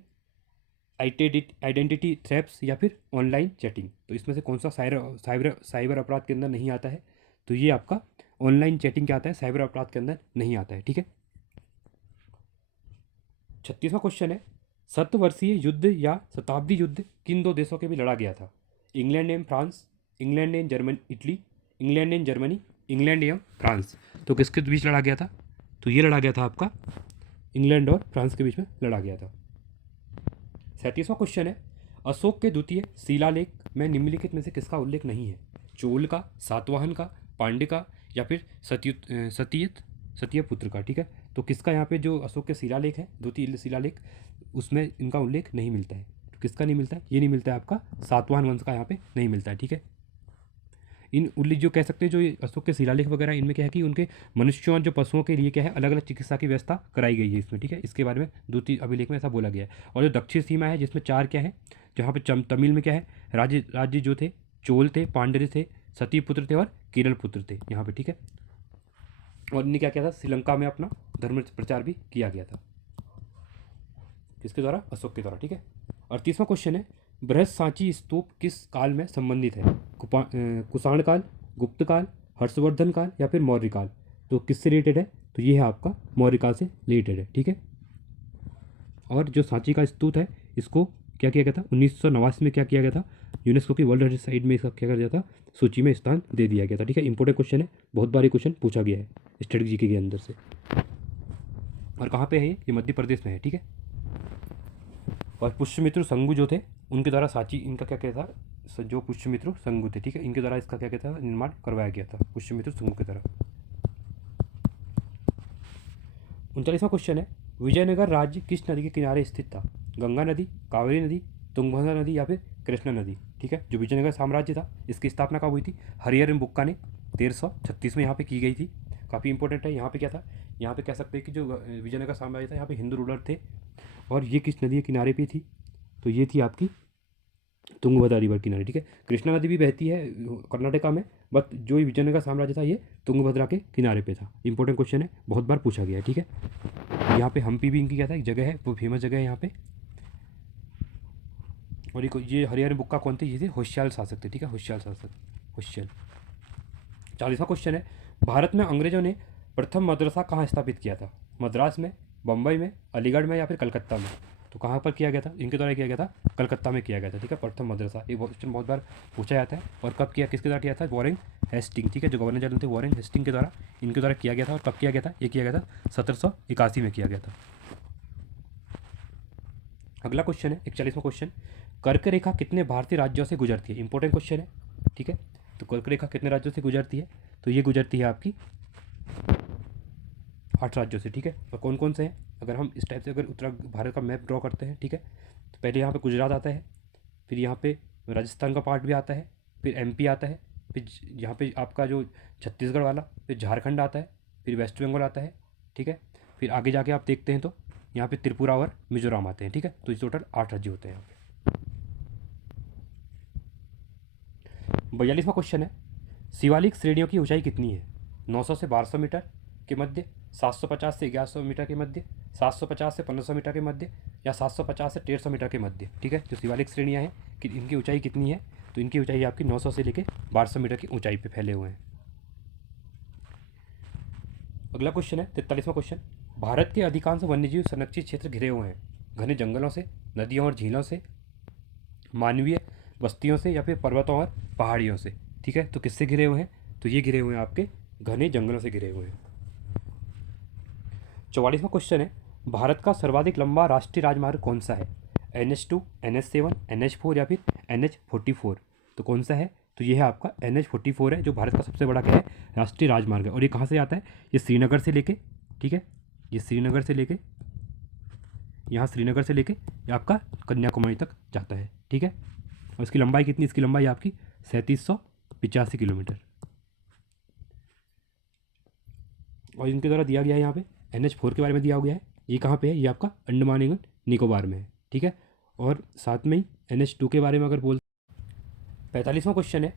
identity thrips, या फिर ऑनलाइन चैटिंग, तो इसमें से कौन सा साइबर अपराध के अंदर नहीं आता है, तो ये आपका ऑनलाइन चैटिंग क्या आता है, साइबर अपराध के अंदर नहीं आता है, ठीक है। 36वां क्वेश्चन है, शतवर्षीय युद्ध या शताब्दी युद्ध किन दो देशों के बीच लड़ा गया था, इंग्लैंड एवं फ्रांस, इंग्लैंड एवं जर्मनी इटली, इंग्लैंड एवं जर्मनी, इंग्लैंड एवं फ्रांस, तो किसके बीच लड़ा गया था, तो ये लड़ा गया था आपका इंग्लैंड और फ्रांस के बीच में लड़ा गया था। 37वां क्वेश्चन है, अशोक के द्वितीय शिलालेख में निम्नलिखित में से किसका उल्लेख नहीं है, चोल का, सातवाहन का, पांड्य का, या फिर सतीय पुत्र का। ठीक है, तो किसका यहाँ पे जो अशोक के शिलालेख है, द्वितीय शिलालेख, उसमें इनका उल्लेख नहीं मिलता है। तो किसका नहीं मिलता है? ये नहीं मिलता है आपका सातवाहन वंश का, यहाँ पे नहीं मिलता है। ठीक है, इन उल्लेख जो कह सकते हैं, जो ये अशोक के शिलालेख वगैरह, इनमें क्या है कि उनके मनुष्यों और जो पशुओं के लिए क्या है, अलग अलग चिकित्सा की व्यवस्था कराई गई है इसमें। ठीक है, इसके बारे में द्वितीय अभिलेख में ऐसा बोला गया है। और जो दक्षिण सीमा है, जिसमें 4 क्या है, जहाँ पे तमिल में क्या है, राज्य राज्य जो थे, चोल थे, पांड्य थे, सती पुत्र थे और केरल पुत्र थे यहाँ पे। ठीक है, और इन्हें क्या किया था, श्रीलंका में अपना धर्म प्रचार भी किया गया था। किसके द्वारा? अशोक के द्वारा। ठीक है, 38वां क्वेश्चन है, बृहद सांची स्तूप किस काल में संबंधित है? कुषाण काल, गुप्त काल, हर्षवर्धन काल, या फिर मौर्य काल? तो किससे रिलेटेड है? तो ये है आपका मौर्य काल से रिलेटेड है। ठीक है, और जो सांची का स्तूप है, इसको क्या किया गया था? 1989 में क्या किया गया था? यूनेस्को की वर्ल्ड हेरिटेज साइट में इसका क्या किया गया था? सूची में स्थान दे दिया गया था। ठीक है, इंपॉर्टेंट क्वेश्चन है, बहुत बार ये क्वेश्चन पूछा गया है स्ट्रेटजी के अंदर से। और कहाँ पे है ये मध्य प्रदेश में है। ठीक है, और पुष्यमित्र संगु जो थे, उनके द्वारा सांची, इनका क्या किया था, जो पुष्यमित्र संगु थे, ठीक है, इनके द्वारा इसका क्या किया था, निर्माण करवाया गया था पुष्यमित्र संगु के द्वारा। 39वां क्वेश्चन है, विजयनगर राज्य किस नदी के किनारे स्थित था? गंगा नदी, कावेरी नदी, तुंगभद्रा नदी, या फिर कृष्णा नदी? ठीक है, जो विजयनगर साम्राज्य था, इसकी स्थापना कब हुई थी? हरिहर बुक्का ने 1336 में यहाँ पे की गई थी। काफ़ी इंपॉर्टेंट है। यहाँ पे क्या था, यहाँ पे कह सकते हैं कि जो विजयनगर साम्राज्य था, यहाँ पे हिंदू रूलर थे। और ये किस नदी के किनारे पे थी? तो ये थी आपकी तुंगभद्रा रिवर किनारे। ठीक है, कृष्णा नदी भी बहती है कर्नाटका में, बट जो विजयनगर साम्राज्य था, ये तुंगभद्रा के किनारे पे था। इंपॉर्टेंट क्वेश्चन है, बहुत बार पूछा गया है। ठीक है, यहाँ पे हम्पी भी इनकी क्या था, एक जगह है, वो फेमस जगह है यहाँ पे। और ये हरिहर बुक्का कौन थे? ये थे होशियार शासक थे। ठीक है, होशियार शासक, होशियार। 40वां क्वेश्चन है, भारत में अंग्रेजों ने प्रथम मदरसा कहाँ स्थापित किया था? मद्रास में, बम्बई में, अलीगढ़ में, या फिर कलकत्ता में? तो कहाँ पर किया गया था? इनके द्वारा किया गया था कलकत्ता में किया गया था। ठीक है, प्रथम मदरसा, ये क्वेश्चन बहुत बार पूछा जाता है। और कब किया, किसके द्वारा किया था? Warren Hastings. ठीक है, जो गवर्नर जनरल थे वॉरेन हेस्टिंग के द्वारा, इनके द्वारा किया गया था। और कब किया गया था? ये किया गया था 1781 में किया गया था। अगला क्वेश्चन है 41वां क्वेश्चन, कर्क रेखा कितने भारतीय राज्यों से गुजरती है? इंपॉर्टेंट क्वेश्चन है। ठीक है, तो कर्क रेखा कितने राज्यों से गुजरती है? तो ये गुजरती है आपकी 8 राज्यों से। ठीक है, और कौन कौन से हैं? अगर हम इस टाइप से अगर उत्तर भारत का मैप ड्रॉ करते हैं, ठीक है, तो पहले यहाँ पे गुजरात आता है, फिर यहाँ पे राजस्थान का पार्ट भी आता है, फिर एमपी आता है, फिर यहाँ पे आपका जो छत्तीसगढ़ वाला, फिर झारखंड आता है, फिर वेस्ट बंगाल आता है। ठीक है, फिर आगे जाके आप देखते हैं तो यहाँ पे त्रिपुरा और मिजोरम आते हैं। ठीक है, तो इस टोटल 8 राज्य होते हैं यहाँ पे। 42वां क्वेश्चन है, शिवालिक श्रेणियों की ऊंचाई कितनी है? 900 से 1200 मीटर के मध्य, 750 से 1100 मीटर के मध्य, 750 से 1500 मीटर के मध्य, या 750 से 150 मीटर के मध्य? ठीक है, जो शिवालिक श्रेणियाँ हैं कि इनकी ऊंचाई कितनी है? तो इनकी ऊंचाई आपकी 900 से लेकर 1200 मीटर की ऊंचाई पे फैले हुए हैं। अगला क्वेश्चन है 43वां क्वेश्चन, भारत के अधिकांश वन्यजीव संरक्षित क्षेत्र घिरे हुए हैं, घने जंगलों से, नदियों और झीलों से, मानवीय बस्तियों से, या फिर पर्वतों और पहाड़ियों से? ठीक है, तो किससे घिरे हुए हैं? तो ये घिरे हुए हैं आपके घने जंगलों से घिरे हुए हैं। 44वां क्वेश्चन है, भारत का सर्वाधिक लंबा राष्ट्रीय राजमार्ग कौन सा है? NH2, NH7, NH4, या फिर NH44? तो कौन सा है? तो ये है आपका NH44 है, जो भारत का सबसे बड़ा क्या है, राष्ट्रीय राजमार्ग है। और ये कहाँ से आता है? ये श्रीनगर से लेके, ठीक है, ये श्रीनगर से लेके, यहाँ श्रीनगर से लेके ये आपका कन्याकुमारी तक जाता है। ठीक है, और इसकी लंबाई कितनी? इसकी लंबाई आपकी 3785 किलोमीटर। और इनके द्वारा दिया गया है यहाँ पे NH4 के बारे में दिया गया है। ये कहाँ पे है? ये आपका अंडमान एवं निकोबार में है। ठीक है, और साथ में ही NH2 के बारे में अगर बोल, 45वां क्वेश्चन है,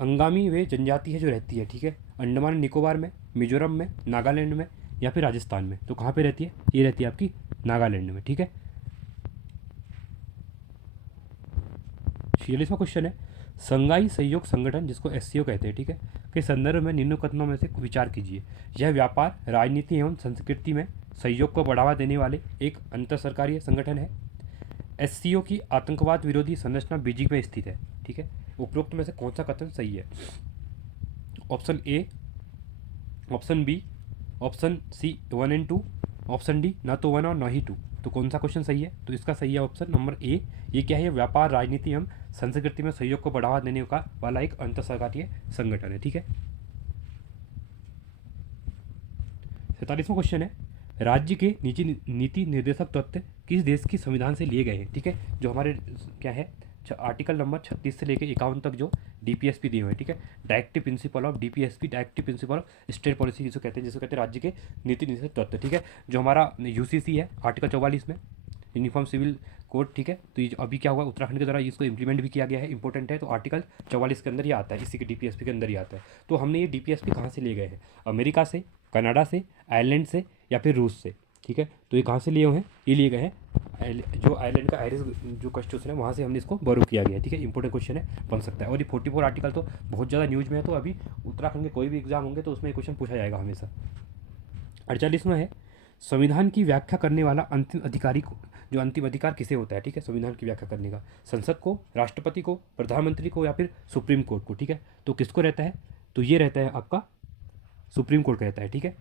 अंगामी वे जनजाति है जो रहती है, ठीक है, अंडमान निकोबार में, मिजोरम में, नागालैंड में, या फिर राजस्थान में? तो कहाँ पे रहती है? ये रहती है आपकी नागालैंड में। ठीक है, 46वां क्वेश्चन है, संघाई सहयोग संगठन, जिसको SCO कहते हैं, ठीक है, के संदर्भ में निम्न कथनों में से विचार कीजिए। यह व्यापार, राजनीति एवं संस्कृति में सहयोग को बढ़ावा देने वाले एक अंतर सरकारी संगठन है। SCO की आतंकवाद विरोधी संरचना बीजिंग में स्थित है। ठीक है, उपरोक्त में से कौन सा कथन सही है? Option A, option B, option C 1 और 2, ऑप्शन डी ना तो 1 और ना ही 2? तो कौन सा क्वेश्चन सही है? तो इसका सही है ऑप्शन नंबर ए। ये क्या है? व्यापार, राजनीति एवं संस्कृति में सहयोग को बढ़ावा देने का वाला एक अंतर सरकारीय संगठन है। ठीक है। 47वां क्वेश्चन है, राज्य के नीति निर्देशक तत्व किस देश की संविधान से लिए गए हैं? ठीक है। जो हमारे क्या है, आर्टिकल नंबर 36 से लेकर 51 तक जो डीपीएसपी दिए हुए हैं। ठीक है। Directive principle of DPSP, directive principle of state policy जिसको कहते हैं राज्य के नीति निर्देशक तत्व। ठीक है। जो हमारा यूसीसी है आर्टिकल 44 में, यूनिफॉर्म सिविल कोड। ठीक है। तो ये अभी क्या हुआ, उत्तराखंड के द्वारा इसको इंप्लीमेंट भी किया गया है, इंपॉर्टेंट है। तो आर्टिकल 44 के अंदर ही आता है, इसी के डीपीएसपी के अंदर ही आता है। तो हमने ये डीपीएसपी कहाँ से ले गए हैं? अमेरिका से, कनाडा से, आयरलैंड से या फिर रूस से। ठीक है। तो ये कहाँ से लिए हुए हैं? ये लिए गए हैं जो आयरलैंड का आयरिश जो कॉन्स्टिट्यूशन है वहाँ से हमने इसको बोरो किया गया है। ठीक है। इंपॉर्टेंट क्वेश्चन है, बन सकता है। और ये 44 आर्टिकल तो बहुत ज़्यादा न्यूज़ में है, तो अभी उत्तराखंड के कोई भी एग्जाम होंगे तो उसमें क्वेश्चन पूछा जाएगा हमेशा। 48वां है, संविधान की व्याख्या करने वाला अंतिम अधिकारी को, जो अंतिम अधिकार किसे होता है? ठीक है। संविधान की व्याख्या करने का संसद को, राष्ट्रपति को, प्रधानमंत्री को या फिर सुप्रीम कोर्ट को। ठीक है। तो किसको रहता है? तो ये रहता है आपका सुप्रीम कोर्ट रहता है। ठीक है।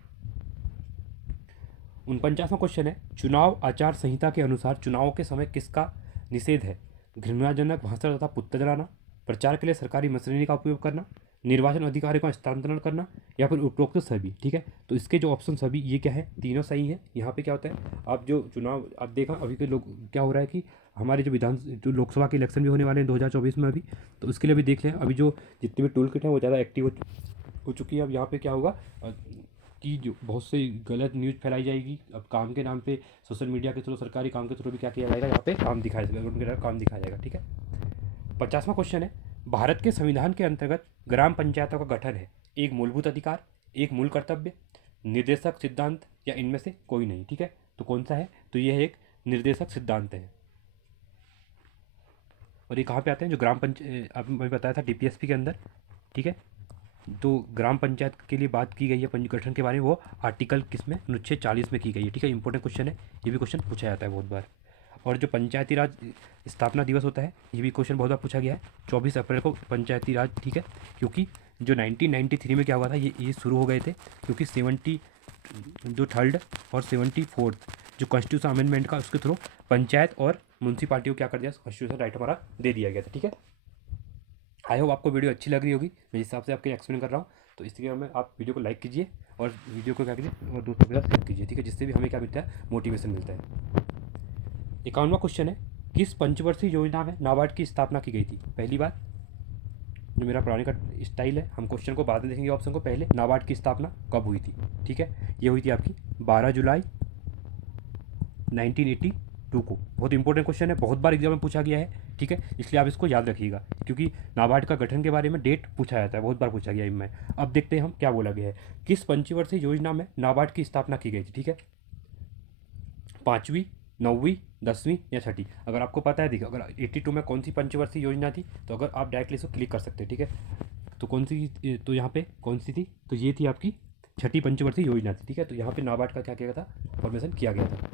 49वां क्वेश्चन है, चुनाव आचार संहिता के अनुसार चुनावों के समय किसका निषेध है? घृणाजनक भाषण तथा पुत्तर जलाना, प्रचार के लिए सरकारी मशीनरी का उपयोग करना, निर्वाचन अधिकारी का हस्तांतरण करना या फिर उपरोक्त सभी। ठीक है। तो इसके जो ऑप्शन सभी ये क्या है, तीनों सही है। यहाँ पे क्या होता है, आप जो चुनाव आप देखा अभी के लोग क्या हो रहा है कि हमारे जो लोकसभा के इलेक्शन भी होने वाले हैं 2024 में अभी, तो उसके लिए भी देख लें। अभी जो जितनी भी टूल किट है वो ज़्यादा एक्टिव हो चुकी है। अब यहाँ पे क्या होगा कि जो बहुत से गलत न्यूज़ फैलाई जाएगी। अब काम के नाम पे सोशल मीडिया के थ्रू, सरकारी काम के थ्रू भी क्या किया जाएगा, यहाँ पे काम दिखाया जाएगा, उनके द्वारा काम दिखाया जाएगा। ठीक है। 50वां क्वेश्चन है, भारत के संविधान के अंतर्गत ग्राम पंचायतों का गठन है एक मूलभूत अधिकार, एक मूल कर्तव्य, निर्देशक सिद्धांत या इनमें से कोई नहीं। ठीक है। तो कौन सा है? तो यह एक निर्देशक सिद्धांत है। और ये कहाँ पे आते हैं? जो ग्राम पंचायत अब मैं बताया था डीपीएसपी के अंदर। ठीक है। तो ग्राम पंचायत के लिए बात की गई है गठन के बारे में, वो आर्टिकल किस में, अनुच्छेद 40 में की गई है। ठीक है। इंपॉर्टेंट क्वेश्चन है, ये भी क्वेश्चन पूछा जाता है बहुत बार। और जो पंचायती राज स्थापना दिवस होता है, ये भी क्वेश्चन बहुत बार पूछा गया है, 24 अप्रैल को पंचायती राज। ठीक है। क्योंकि जो 1993 में क्या हुआ था, ये शुरू हो गए थे क्योंकि 73 और 74 जो कॉन्स्टिट्यूशन अमेंडमेंट का, उसके थ्रू पंचायत और म्यूनसिपालिटी को क्या कर दिया, कॉन्स्टिट्यूशन राइट हमारा दे दिया गया था। ठीक है। आई होप आपको वीडियो अच्छी लग रही होगी, मैं जिस हिसाब से आपके एक्सप्लेन कर रहा हूँ। तो इसलिए में आप वीडियो को लाइक कीजिए और वीडियो को क्या कीजिए और दोस्तों के साथ शेयर कीजिए। ठीक है। जिससे भी हमें क्या मिलता है, मोटिवेशन मिलता है। 51वां क्वेश्चन है, किस पंचवर्षीय योजना में नाबार्ड की स्थापना की गई थी? पहली बात, जो मेरा पढ़ाने का स्टाइल है, हम क्वेश्चन को बाद में देखेंगे ऑप्शन को, पहले नाबार्ड की स्थापना कब हुई थी? ठीक है। ये हुई थी आपकी 12 जुलाई 1982 को। बहुत इंपॉर्टेंट क्वेश्चन है, बहुत बार एग्जाम में पूछा गया है। ठीक है। इसलिए आप इसको याद रखिएगा, क्योंकि नाबार्ड का गठन के बारे में डेट पूछा जाता है, बहुत बार पूछा गया इनमें। अब देखते हैं हम क्या बोला गया है, किस पंचवर्षीय योजना में नाबार्ड की स्थापना की गई थी? ठीक है। 5वीं, 9वीं, 10वीं या 6ठी? अगर आपको पता है, देखिए अगर 82 में कौन सी पंचवर्षीय योजना थी, तो अगर आप डायरेक्टली इसको क्लिक कर सकते हैं। ठीक है। तो कौन सी, तो यहाँ पे कौन सी थी? तो ये थी आपकी 6ठी पंचवर्षीय योजना थी। ठीक है। तो यहाँ पे नाबार्ड का क्या किया गया था, फॉर्मेशन किया गया था।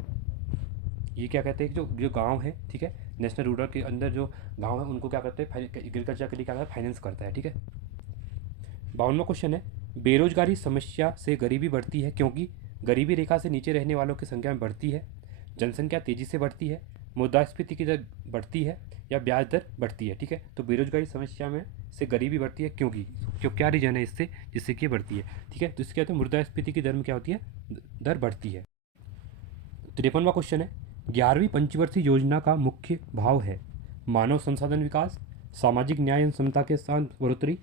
ये क्या कहते हैं, जो जो गांव है, ठीक है, नेशनल रूरल के अंदर जो गांव है उनको क्या करते हैं, एग्रीकल्चर के लिए क्या करता है, फाइनेंस करता है। ठीक है। 52वां क्वेश्चन है, बेरोजगारी समस्या से गरीबी बढ़ती है क्योंकि गरीबी रेखा से नीचे रहने वालों की संख्या में बढ़ती है, जनसंख्या तेजी से बढ़ती है, मुद्रास्फीति की दर बढ़ती है या ब्याज दर बढ़ती है। ठीक है। तो बेरोजगारी समस्या में से गरीबी बढ़ती है क्योंकि क्या रीजन है इससे, जिससे कि बढ़ती है? ठीक है। तो इसके कहते हैं मुद्रास्फीति की दर में क्या होती है, दर बढ़ती है। 53वां क्वेश्चन है, 11वीं पंचवर्षीय योजना का मुख्य भाव है मानव संसाधन विकास, सामाजिक न्याय एवं समता के साथ बढ़ोतरी,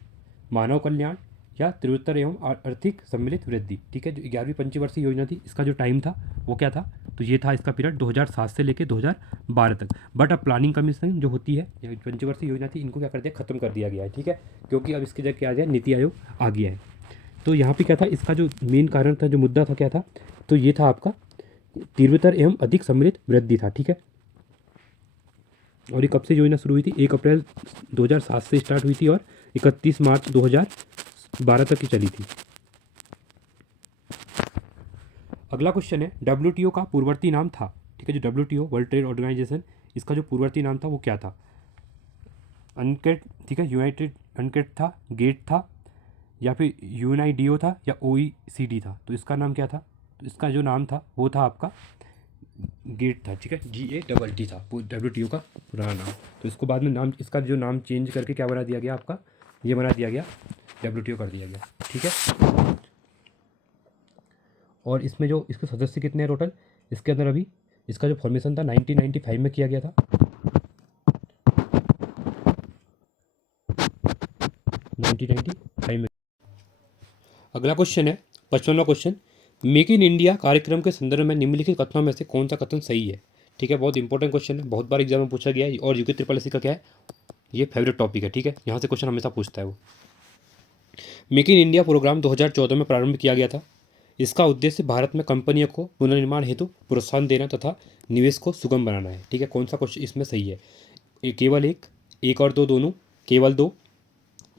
मानव कल्याण या त्रिवृत्तर एवं आर्थिक सम्मिलित वृद्धि। ठीक है। जो 11वीं पंचवर्षीय योजना थी, इसका जो टाइम था वो क्या था, तो ये था इसका पीरियड 2007 से लेकर 2012 तक। बट अब प्लानिंग कमीशन जो होती है, पंचवर्षीय योजना थी, इनको क्या कर दिया, खत्म कर दिया गया है। ठीक है। क्योंकि अब इसकी जगह क्या आ गया, नीति आयोग आ गया है। तो यहाँ पे क्या था, इसका जो मेन कारण था, जो मुद्दा था क्या था, तो ये था आपका तीव्रतर एवं अधिक सम्मिलित वृद्धि था। ठीक है। और ये कब से योजना शुरू हुई थी? 1 अप्रैल 2007 से स्टार्ट हुई थी और 31 मार्च 2012 तक की चली थी। अगला क्वेश्चन है, डब्ल्यूटीओ का पूर्ववर्ती नाम था? ठीक है। जो डब्ल्यूटीओ, वर्ल्ड ट्रेड ऑर्गेनाइजेशन, इसका जो पूर्ववर्ती नाम था वो क्या था? अनकेट, ठीक है, यूनाइटेड अनकेट था, गेट था या फिर यूएनआईडीओ था या ओईसीडी था? तो इसका नाम क्या था? तो इसका जो नाम था वो था आपका गेट था, ठीक है, GATT था WTO का पुराना नाम। तो इसको बाद में नाम, इसका जो नाम चेंज करके क्या बना दिया गया आपका, ये बना दिया गया WTO कर दिया गया, ठीक है। और इसमें जो इसके सदस्य कितने हैं टोटल, इसके अंदर अभी इसका जो फॉर्मेशन था 1995 में किया गया था, 1995 में। अगला क्वेश्चन है 55वां क्वेश्चन, मेक इन इंडिया कार्यक्रम के संदर्भ में निम्नलिखित कथनों में से कौन सा कथन सही है, ठीक है। बहुत इंपॉर्टेंट क्वेश्चन है, बहुत बार एग्जाम में पूछा गया है, और यूके ट्रिपल एस का क्या है, ये फेवरेट टॉपिक है, ठीक है, यहाँ से क्वेश्चन हमेशा पूछता है वो। मेक इन इंडिया प्रोग्राम 2014 में प्रारंभ किया गया था। इसका उद्देश्य भारत में कंपनियों को पुनर्निर्माण हेतु प्रोत्साहन देना तथा निवेश को सुगम बनाना है, ठीक है। कौन सा क्वेश्चन इसमें सही है, केवल एक और दो दोनों, केवल दो,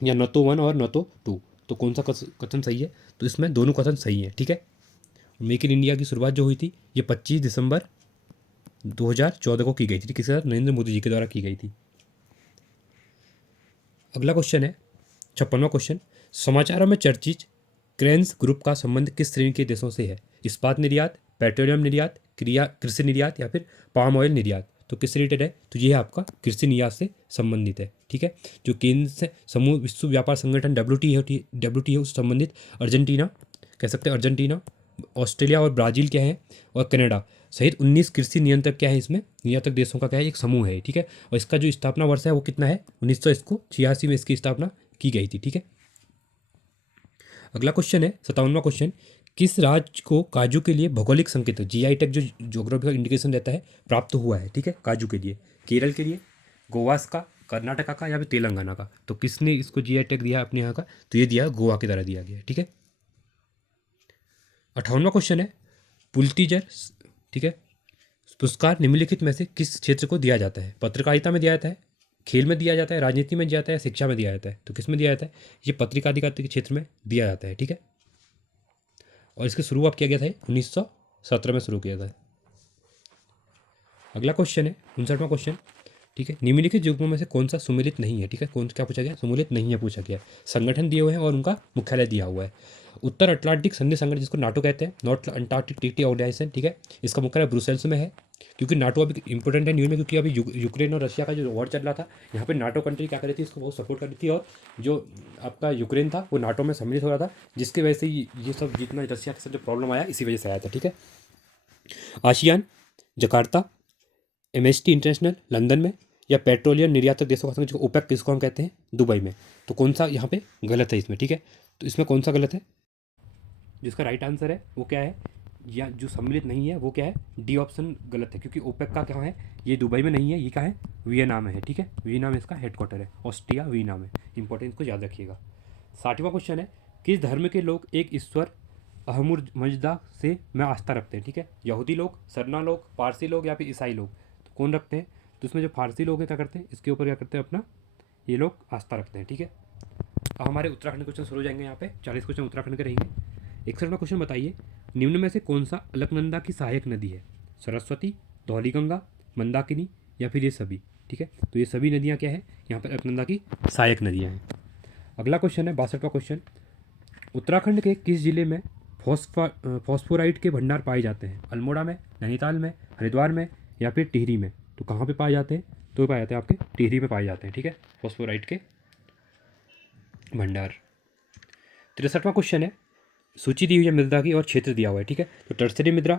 या न तो वन और न तो टू। तो कौन सा कथन सही है, तो इसमें दोनों कथन सही है, ठीक है। मेक इन इंडिया की शुरुआत जो हुई थी ये 25 दिसंबर 2014 को की गई थी, किसके साथ, नरेंद्र मोदी जी के द्वारा की गई थी। अगला क्वेश्चन है 56वां क्वेश्चन, समाचारों में चर्चित क्रेन्स ग्रुप का संबंध किस श्रेणी के देशों से है, इस्पात निर्यात, पेट्रोलियम निर्यात, कृषि निर्यात, या फिर पाम ऑयल निर्यात। तो किस रिलेटेड है, तो ये आपका कृषि निर्यात से संबंधित है, ठीक है। जो केंद्र से समूह विश्व व्यापार संगठन WTO से संबंधित अर्जेंटीना, कह सकते हैं अर्जेंटीना, ऑस्ट्रेलिया और ब्राज़ील क्या है, और कनाडा सहित 19 कृषि नियंत्रक क्या है, इसमें नियंत्रक देशों का क्या है, एक समूह है, ठीक है। और इसका जो स्थापना वर्ष है वो कितना है, 1986 में इसकी स्थापना की गई थी, ठीक है। अगला क्वेश्चन है 57वां क्वेश्चन, किस राज्य को काजू के लिए भौगोलिक संकेत GI टैग, जो जोग्राफिकल इंडिकेशन रहता है, प्राप्त हुआ है, ठीक है, काजू के लिए, केरल के लिए, गोवा का, कर्नाटका का, या फिर तेलंगाना का। तो किसने इसको GI टैग दिया अपने यहाँ का, तो ये दिया गोवा की तरह दिया गया, ठीक है। 58वां क्वेश्चन है पुलित्जर, ठीक है, पुरस्कार निम्नलिखित में से किस क्षेत्र को दिया जाता है, पत्रकारिता में दिया जाता है, खेल में दिया जाता है, राजनीति में दिया जाता है, शिक्षा में दिया जाता है। तो किस में दिया जाता है, ये पत्रकारिता के क्षेत्र में दिया जाता है, ठीक है। और इसकी शुरुआत किया गया था 1917 में शुरू किया था। अगला क्वेश्चन है 59वां क्वेश्चन, ठीक है, निम्नलिखित युग्मों में से कौन सा सुमेलित नहीं है, ठीक है, कौन क्या पूछा गया, सुमेलित नहीं है पूछा गया। संगठन दिए हुए हैं और उनका मुख्यालय दिया हुआ है। उत्तर अटलांटिक संधि संगठन, जिसको नाटो कहते हैं, नॉर्थ अंटार्कटिक ट्रीटी ऑर्गेनाइजेशन, ठीक है, इसका मुख्यालय ब्रुसेल्स में है। क्योंकि नाटो अभी इंपॉर्टेंट है न्यूज में, क्योंकि अभी यूक्रेन और रशिया का जो वॉर चल रहा था, यहाँ पे नाटो कंट्री क्या कर रही थी, इसको बहुत सपोर्ट कर रही थी, और जो आपका यूक्रेन था वो नाटो में सम्मिलित हो रहा था, जिसकी वजह से ये सब जितना रशिया के साथ जो प्रॉब्लम आया इसी वजह से आया था, ठीक है। ASEAN, Jakarta, MST international London में, या पेट्रोलियम निर्यातक देशों का संघ, जिसको ओपेक किसको हम कहते हैं, दुबई में। तो कौन सा यहाँ पे गलत है इसमें, ठीक है। तो इसमें कौन सा गलत है, जिसका राइट आंसर है वो क्या है, या जो सम्मिलित नहीं है वो क्या है, डी ऑप्शन गलत है। क्योंकि ओपेक का क्या है, ये दुबई में नहीं है, ये क्या है, वियना में है, ठीक है, वियना में इसका हेडक्वार्टर है, ऑस्ट्रिया वियना में। इंपॉर्टेंट को याद रखिएगा। 60वां क्वेश्चन है, किस धर्म के लोग एक ईश्वर अहमुर मजदा से में आस्था रखते हैं, ठीक है। यहूदी लोग, सरना लोग, पारसी लोग, या फिर ईसाई लोग। तो कौन रखते हैं, तो इसमें जो फारसी लोग हैं क्या करते हैं, इसके ऊपर क्या करते हैं, अपना ये लोग आस्था रखते हैं, ठीक है। अब हमारे उत्तराखंड क्वेश्चन शुरू हो जाएंगे, यहाँ पे 40 क्वेश्चन उत्तराखंड के रहेंगे। 61वां क्वेश्चन बताइए, निम्न में से कौन सा अलकनंदा की सहायक नदी है, सरस्वती, धौलीगंगा, मंदाकिनी, या फिर ये सभी, ठीक है। तो ये सभी नदियाँ क्या है, यहाँ पर अलकनंदा की सहायक नदियाँ हैं। अगला क्वेश्चन है 62वां क्वेश्चन, उत्तराखंड के किस जिले में फॉस्फोराइट के भंडार पाए जाते हैं, अल्मोड़ा में, नैनीताल में, हरिद्वार में, या फिर टिहरी में। तो कहाँ पे पाए जाते हैं, तो पाए जाते हैं आपके टिहरी में पाए जाते हैं, ठीक है, फॉस्फोराइट के भंडार। 63वां क्वेश्चन है, सूची दी हुई है मृदा की और क्षेत्र दिया हुआ है, ठीक है। तो टर्सरी मृदा,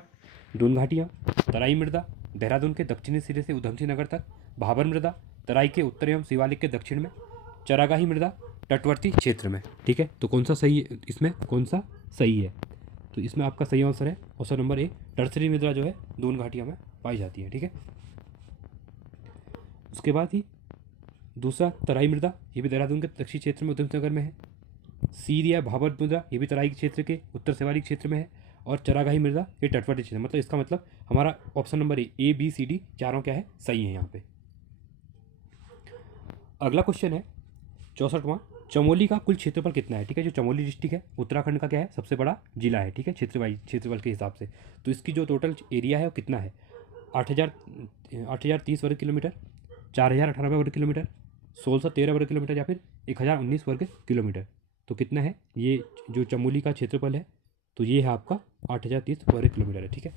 दून घाटियाँ, तराई मृदा, देहरादून के दक्षिणी सिरे से उधमसिंह नगर तक, भाबर मृदा, तराई के उत्तर एवं शिवालिक के दक्षिण में, चरागाही मृदा, तटवर्ती क्षेत्र में, ठीक है। तो कौन सा सही है, इसमें कौन सा सही है, तो इसमें आपका सही आंसर है ऑप्शन नंबर ए, टर्सरी मृदा जो है दून घाटियाँ में पाई जाती है, ठीक है। उसके बाद ही दूसरा तराई मृदा, ये भी देहरादून के दक्षिणी क्षेत्र में उधमसिंह नगर में है। सी दिया भाबर मृदा, ये भी तराई क्षेत्र के उत्तर शिवालिक क्षेत्र में है। और चरागाही मृदा ये तटवर्ती क्षेत्र, मतलब इसका मतलब हमारा option number A B C D चारों क्या है, सही है यहाँ पे। अगला क्वेश्चन है 64वां, चमोली का कुल क्षेत्रफल कितना है, ठीक है। जो चमोली डिस्ट्रिक्ट है उत्तराखंड का क्या है, सबसे बड़ा जिला है, ठीक है, क्षेत्रफल के हिसाब से। तो इसकी जो टोटल एरिया है वो कितना है, 8,030 वर्ग किलोमीटर, 4,098 वर्ग किलोमीटर, 1,613 वर्ग किलोमीटर, या फिर 1,019 वर्ग किलोमीटर। तो कितना है ये जो चमोली का क्षेत्रफल है, तो ये है आपका 8,030 वर्ग किलोमीटर है, ठीक है।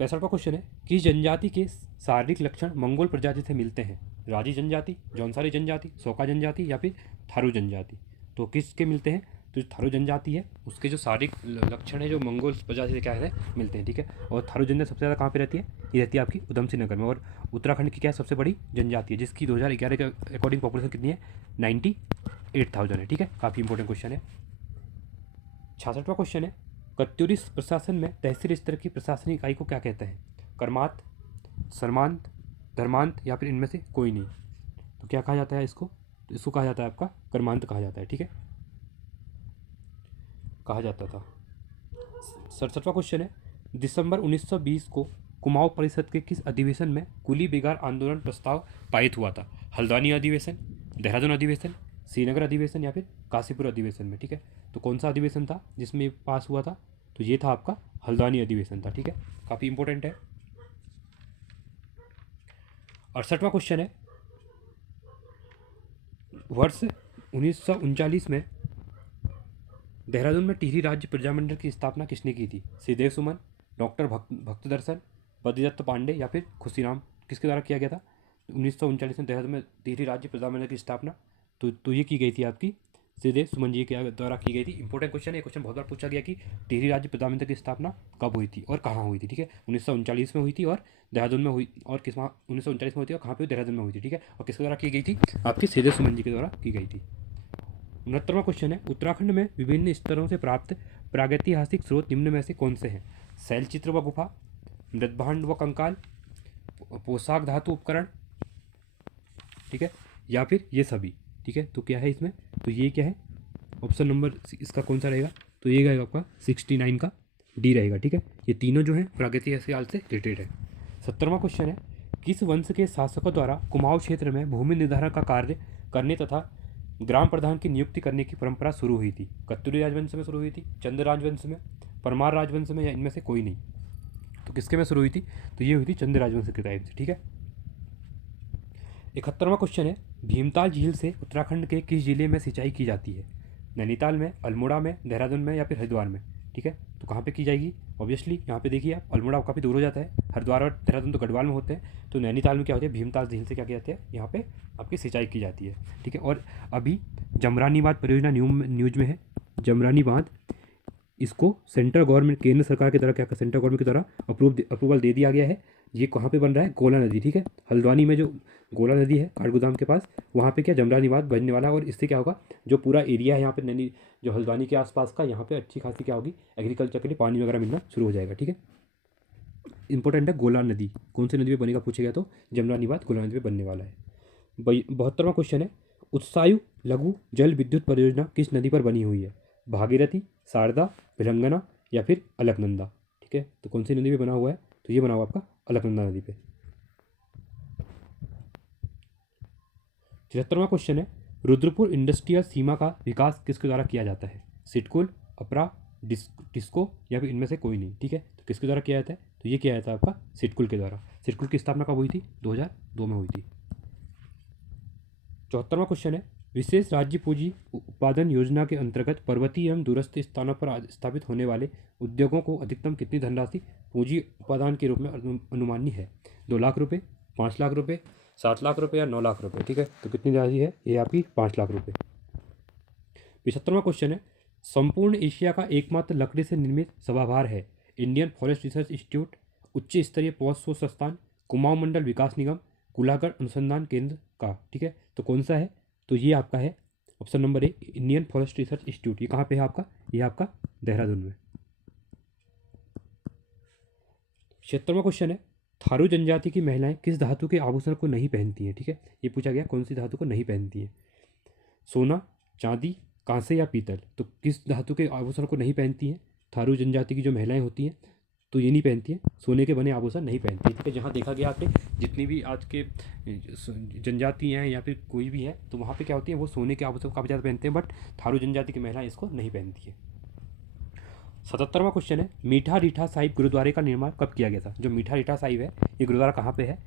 65वां क्वेश्चन है, किस जनजाति के शारीरिक लक्षण मंगोल प्रजाति से मिलते हैं? राजी जनजाति, जौनसारी जनजाति, सोका जनजाति या फिर थारू जनजाति? तो किसके मिलते हैं? तो जो थारू जनजाति है उसके जो शारीरिक लक्षण है जो मंगोल प्रजाति से क्या है मिलते हैं, ठीक है। और थारू जनजाति सबसे ज़्यादा कहाँ पे रहती है? ये रहती है आपकी उधम सिंह नगर में। और उत्तराखंड की क्या है सबसे बड़ी जनजाति है जिसकी 2011 के अकॉर्डिंग पॉपुलेशन कितनी है? 98,000 है, ठीक है। काफ़ी इंपॉर्टेंट क्वेश्चन है। 66वां क्वेश्चन है, कत्यूरी प्रशासन में तहसील स्तर की प्रशासनिक इकाई को क्या कहते हैं? कर्मांत, सरमांत, धर्मांत या फिर इनमें से कोई नहीं? तो क्या कहा जाता है इसको? तो इसको कहा जाता है आपका कर्मांत कहा जाता है, ठीक है, कहा जाता था। 67वां क्वेश्चन है, दिसंबर 1920 को कुमाऊं परिषद के किस अधिवेशन में कुली बेगार आंदोलन प्रस्ताव पारित हुआ था? हल्द्वानी अधिवेशन, देहरादून अधिवेशन, श्रीनगर अधिवेशन या फिर काशीपुर अधिवेशन में, ठीक है। तो कौन सा अधिवेशन था जिसमें ये पास हुआ था? तो ये था आपका हल्द्वानी अधिवेशन था, ठीक है, काफ़ी इंपॉर्टेंट है। 68वां क्वेश्चन है, वर्ष 1939 में देहरादून में टिहरी राज्य प्रजामंडल की स्थापना किसने की थी? श्रीदेव सुमन, डॉक्टर भक्तदर्शन, बद्रीदत्त पांडे या फिर खुशीराम? किसके द्वारा किया गया था 1939 में देहरादून में टिहरी राज्य प्रजामंडल की स्थापना? तो ये की गई थी आपकी श्रीदेव सुमन जी के द्वारा की गई थी। इंपॉर्टेंट क्वेश्चन है, ये क्वेश्चन बहुत बार पूछा गया कि टिहरी राज्य प्रजामंडल की स्थापना कब हुई थी और कहाँ हुई थी, ठीक है। 1939 में हुई थी और देहरादून में हुई, और किस 1939 में हुई थी और कहाँ पे? देहरादून में हुई थी, ठीक है। और किसके द्वारा की गई थी? आपकी श्रीदेव सुमन जी के द्वारा की गई थी। 69वां क्वेश्चन है, उत्तराखंड में विभिन्न स्तरों से प्राप्त प्रागैतिहासिक स्रोत निम्न में से कौन से हैं? शैलचित्र व गुफा, मृदभांड व कंकाल, पोशाक धातु उपकरण, ठीक है, या फिर ये सभी, ठीक है। तो क्या है इसमें? तो ये क्या है? ऑप्शन नंबर इसका कौन सा रहेगा? तो ये रहेगा आपका 69 का डी रहेगा, ठीक है। ये तीनों जो है प्रागैतिहासिक काल से रिलेटेड है। 70वां क्वेश्चन है, किस वंश के शासकों द्वारा कुमाऊं क्षेत्र में भूमि निर्धारण का कार्य करने तथा ग्राम प्रधान की नियुक्ति करने की परंपरा शुरू हुई थी? कत्यूरी राजवंश में शुरू हुई थी, चंद राजवंश में, परमार राजवंश में, या इनमें से कोई नहीं? तो किसके में शुरू हुई थी? तो ये हुई थी चंद राजवंश के टाइम से, ठीक है। 71वां क्वेश्चन है, भीमताल झील से उत्तराखंड के किस जिले में सिंचाई की जाती है? नैनीताल में, अल्मोड़ा में, देहरादून में या फिर हरिद्वार में? ठीक है, तो कहाँ पे की जाएगी? ऑब्वियसली यहाँ पे देखिए आप, अल्मोड़ा काफ़ी दूर हो जाता है, हरिद्वार और देहरादून तो गढ़वाल में होते हैं, तो नैनीताल में क्या होती है? भीमताल झील से क्या किया जाता है? यहाँ पे आपकी सिंचाई की जाती है, ठीक है। और अभी जमरानी बांध परियोजना न्यूज में है। जमरानी बांध, इसको सेंट्रल गवर्नमेंट, केंद्र सरकार की तरफ क्या, सेंट्रल गवर्नमेंट की तरह अप्रूवल दे दिया गया है। ये कहाँ पे बन रहा है? गोला नदी, ठीक है। हल्द्वानी में जो गोला नदी है काठगोदाम के पास, वहाँ पे क्या जमरानी बांध बनने वाला है। और इससे क्या होगा, जो पूरा एरिया है यहाँ पे नैनी, जो हल्द्वानी के आसपास का, यहाँ पे अच्छी खासी क्या होगी, एग्रीकल्चर के लिए पानी वगैरह मिलना शुरू हो जाएगा, ठीक है। इंपॉर्टेंट है गोला नदी, कौन सी नदी पे बनेगा पूछेगा तो जमरानी बांध गोला नदी पे बनने वाला है। 72वां क्वेश्चन है, उत्सायु लघु जल विद्युत परियोजना किस नदी पर बनी हुई है? भागीरथी, शारदा, भिलंगना या फिर अलकनंदा? ठीक है, तो कौन सी नदी पे बना हुआ है? तो ये बना हुआ आपका अलकनंदा नदी पे। 73वां क्वेश्चन है, रुद्रपुर इंडस्ट्रियल सीमा का विकास किसके द्वारा किया जाता है? सिडकुल, अपरा, टिस्को या फिर इनमें से कोई नहीं? ठीक है, तो किसके द्वारा किया जाता है? तो ये किया जाता है आपका सिडकुल के द्वारा। सिडकुल की स्थापना कब हुई थी? 2002 में हुई थी। 74वां क्वेश्चन है, विशेष राज्य पूंजी उत्पादन योजना के अंतर्गत पर्वतीय एवं दूरस्थ स्थानों पर स्थापित होने वाले उद्योगों को अधिकतम कितनी धनराशि पूंजी उपादान के रूप में अनुमानी है? 2 लाख रुपये, 5 लाख रुपये, 7 लाख रुपये या 9 लाख रुपये? ठीक है, तो कितनी राशि है? ये आपकी 5 लाख रुपये। 75वां क्वेश्चन है, संपूर्ण एशिया का एकमात्र लकड़ी से निर्मित सभागार है इंडियन फॉरेस्ट रिसर्च इंस्टीट्यूट, उच्च स्तरीय पौध शोध संस्थान, कुमाऊं मंडल विकास निगम, कुलागढ़ अनुसंधान केंद्र का? ठीक है, तो कौन सा है? तो ये आपका है ऑप्शन नंबर ए, इंडियन फॉरेस्ट रिसर्च इंस्टीट्यूट। ये कहाँ पे है आपका? ये आपका देहरादून में। 76वां क्वेश्चन है, थारू जनजाति की महिलाएं किस धातु के आभूषण को नहीं पहनती हैं? ठीक है, ये पूछा गया कौन सी धातु को नहीं पहनती है? सोना, चांदी, कांसे या पीतल? तो किस धातु के आभूषण को नहीं पहनती हैं थारू जनजाति की जो महिलाएं होती हैं? तो ये नहीं पहनती हैं, सोने के बने आभूषण नहीं पहनती है। ठीक है, जहाँ देखा गया आपने जितनी भी आज के जनजाति हैं या फिर कोई भी है, तो वहाँ पे क्या होती है, वो सोने के आभूषण काफ़ी ज़्यादा पहनते हैं, बट थारू जनजाति की महिलाएं इसको नहीं पहनती है। 77वां क्वेश्चन है, मीठा रीठा साहिब गुरुद्वारे का निर्माण कब किया गया था? जो मीठा रीठा साहिब है, ये गुरुद्वारा कहाँ पे है?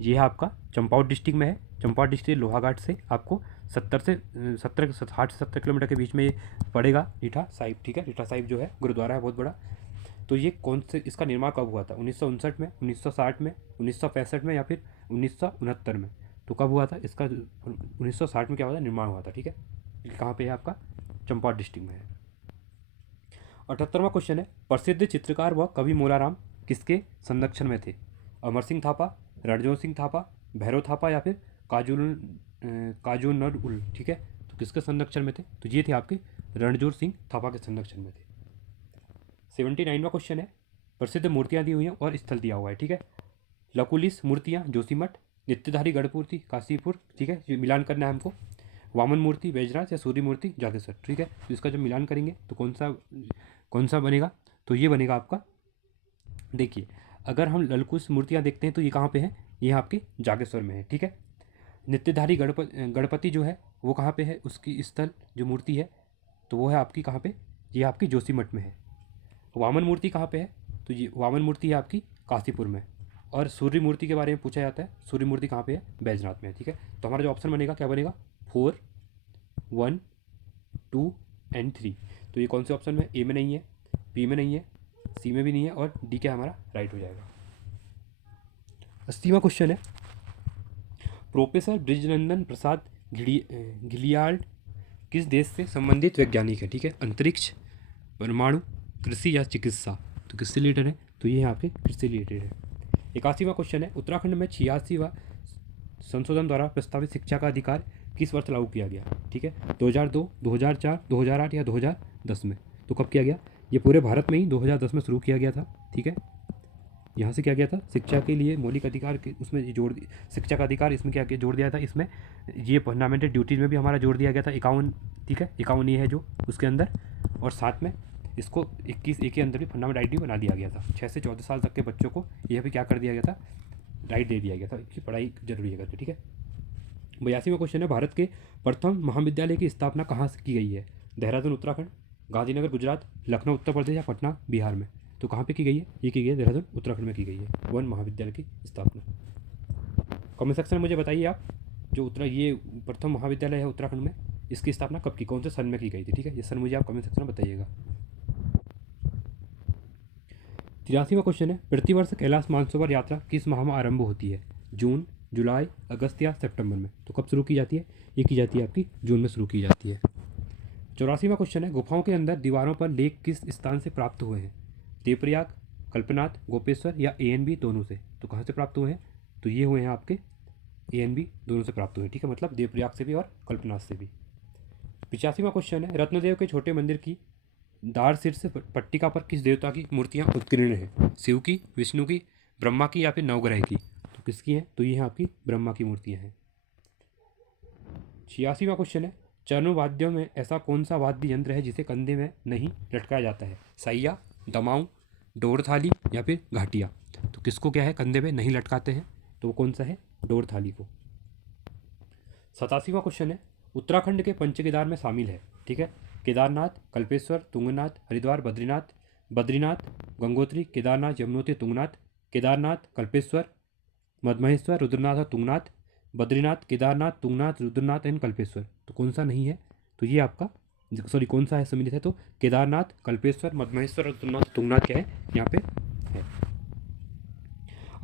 ये है आपका चंपावत डिस्ट्रिक्ट में है। चंपावत डिस्ट्रिक्ट लोहाघाट से आपको 60 से 70 किलोमीटर के बीच में ये पड़ेगा रीठा साहिब। ठीक है, रीठा साहिब जो है गुरुद्वारा है बहुत बड़ा। तो ये कौन से, इसका निर्माण कब हुआ था? 1959 में, 1960 में, 1965 में, या फिर 1969 में? तो कब हुआ था इसका? 1960 में क्या हुआ था? निर्माण हुआ था। ठीक है, ये कहाँ पे है आपका? चंपावत डिस्ट्रिक्ट में है। 78वां क्वेश्चन है, प्रसिद्ध चित्रकार व कवि मोलाराम किसके संरक्षण में थे? अमर सिंह थापा, रणजोत सिंह थापा, भैरव थापा, या फिर काजूनर उल? ठीक है, तो किसके संरक्षण में थे? तो ये थे आपके रणजोत सिंह थापा के संरक्षण में थे। 79वां क्वेश्चन है, प्रसिद्ध मूर्तियाँ दी हुई हैं और स्थल दिया हुआ है। ठीक है, लकुलिस मूर्तियाँ जोशीमठ, नित्यधारी गढ़पूर्ति काशीपुर। ठीक है, ये मिलान करना है हमको। वामन मूर्ति बैजनाथ, या सूर्य मूर्ति जागेश्वर। ठीक है, तो इसका जब मिलान करेंगे तो कौन सा बनेगा? तो ये बनेगा आपका, देखिए अगर हम ललकुश मूर्तियाँ देखते हैं तो ये कहाँ पे है? ये आपके जागेश्वर में है। ठीक है, नित्यधारी गणपति जो है वो कहाँ पे है? उसकी स्थल जो मूर्ति है तो वो है आपकी कहाँ पे? ये आपकी जोशीमठ में है। वामन मूर्ति कहाँ पे है? तो ये वामन मूर्ति है आपकी काशीपुर में। और सूर्य मूर्ति के बारे में पूछा जाता है, सूर्य मूर्ति कहाँ पे है? बैजनाथ में है। ठीक है, तो हमारा जो ऑप्शन बनेगा क्या बनेगा? 4, 1, 2 एंड 3। तो ये कौन से ऑप्शन में? ए में नहीं है, बी में नहीं है, सी में भी नहीं है, और डी क्या हमारा राइट हो जाएगा। 80वां क्वेश्चन है, प्रोफेसर ब्रिजनंदन प्रसाद घिलियार्ड किस देश से संबंधित वैज्ञानिक है? ठीक है, अंतरिक्ष, परमाणु, कृषि या चिकित्सा? तो किससे रिलेटेड है? तो ये आपके कृषि रिलेटेड है। 81वां क्वेश्चन है, उत्तराखंड में 86वां संशोधन द्वारा प्रस्तावित शिक्षा का अधिकार किस वर्ष लागू किया गया? ठीक है, 2002, 2004, 2008 या 2010 में? तो कब किया गया? ये पूरे भारत में ही 2010 में शुरू किया गया था। ठीक है, यहाँ से क्या किया था? शिक्षा के लिए मौलिक अधिकार के उसमें शिक्षा का अधिकार इसमें क्या जोड़ दिया था? इसमें ये फंडामेंटल ड्यूटीज़ में भी हमारा जोड़ दिया गया था 51। ठीक है, 51 ये है जो उसके अंदर, और साथ में इसको 21 ए के अंदर भी फंडामेंटल राइट भी बना दिया गया था। 6 से 14 साल तक के बच्चों को यह भी क्या कर दिया गया था? राइट दे दिया गया था कि पढ़ाई जरूरी है करके। ठीक है, 82वां क्वेश्चन है, भारत के प्रथम महाविद्यालय की स्थापना कहाँ से की गई है? देहरादून उत्तराखंड, गांधीनगर गुजरात, लखनऊ उत्तर प्रदेश, या पटना बिहार में? तो कहाँ पे की गई है? ये की गई है देहरादून उत्तराखंड में की गई है वन महाविद्यालय की स्थापना। कमेंट सेक्शन में मुझे बताइए आप, जो ये प्रथम महाविद्यालय है उत्तराखंड में, इसकी स्थापना कब की, कौन से सन में की गई थी? ठीक है, ये सन मुझे आप कमेंट सेक्शन में बताइएगा। 83वां क्वेश्चन है, प्रतिवर्ष कैलाश मानसरोवर यात्रा किस माह में आरंभ होती है? जून, जुलाई, अगस्त या सितंबर में? तो कब शुरू की जाती है? ये की जाती है आपकी जून में शुरू की जाती है। 84वां क्वेश्चन है, गुफाओं के अंदर दीवारों पर लेख किस स्थान से प्राप्त हुए हैं? देवप्रयाग, कल्पनाथ, गोपेश्वर, या A&B दोनों से? तो कहाँ से प्राप्त हुए हैं? तो ये हुए हैं आपके A&B दोनों से प्राप्त हुए हैं। ठीक है, मतलब देवप्रयाग से भी और कल्पनाथ से भी। 85वां क्वेश्चन है, रत्नदेव के छोटे मंदिर की दार शीर्ष पट्टिका पर किस देवता की मूर्तियाँ उत्कीर्ण हैं? शिव की, विष्णु की, ब्रह्मा की, या फिर नवग्रह की? तो किसकी हैं? तो ये हैं आपकी ब्रह्मा की मूर्तियाँ हैं। 86वां क्वेश्चन है, चर्म वाद्यों में ऐसा कौन सा वाद्य यंत्र है जिसे कंधे में नहीं लटकाया जाता है? सैया, दमाऊ, डोर थाली, या फिर घाटिया? तो किसको क्या है कंधे में नहीं लटकाते हैं? तो वो कौन सा है? डोर थाली को। 87वां क्वेश्चन है, उत्तराखंड के पंचकेदार में शामिल है? ठीक है, केदारनाथ, कल्पेश्वर, तुंगनाथ, हरिद्वार, बद्रीनाथ, गंगोत्री, केदारनाथ, यमुनोत्री, तुंगनाथ, केदारनाथ, कल्पेश्वर, मदमहेश्वर, रुद्रनाथ और तुंगनाथ, बद्रीनाथ, केदारनाथ, तुंगनाथ, रुद्रनाथ एंड कल्पेश्वर? तो कौन सा नहीं है? तो ये आपका कौन सा है सम्मिलित है? तो केदारनाथ, कल्पेश्वर, मदमहेश्वर और रुद्रनाथ, तुंगनाथ क्या है यहाँ पे है।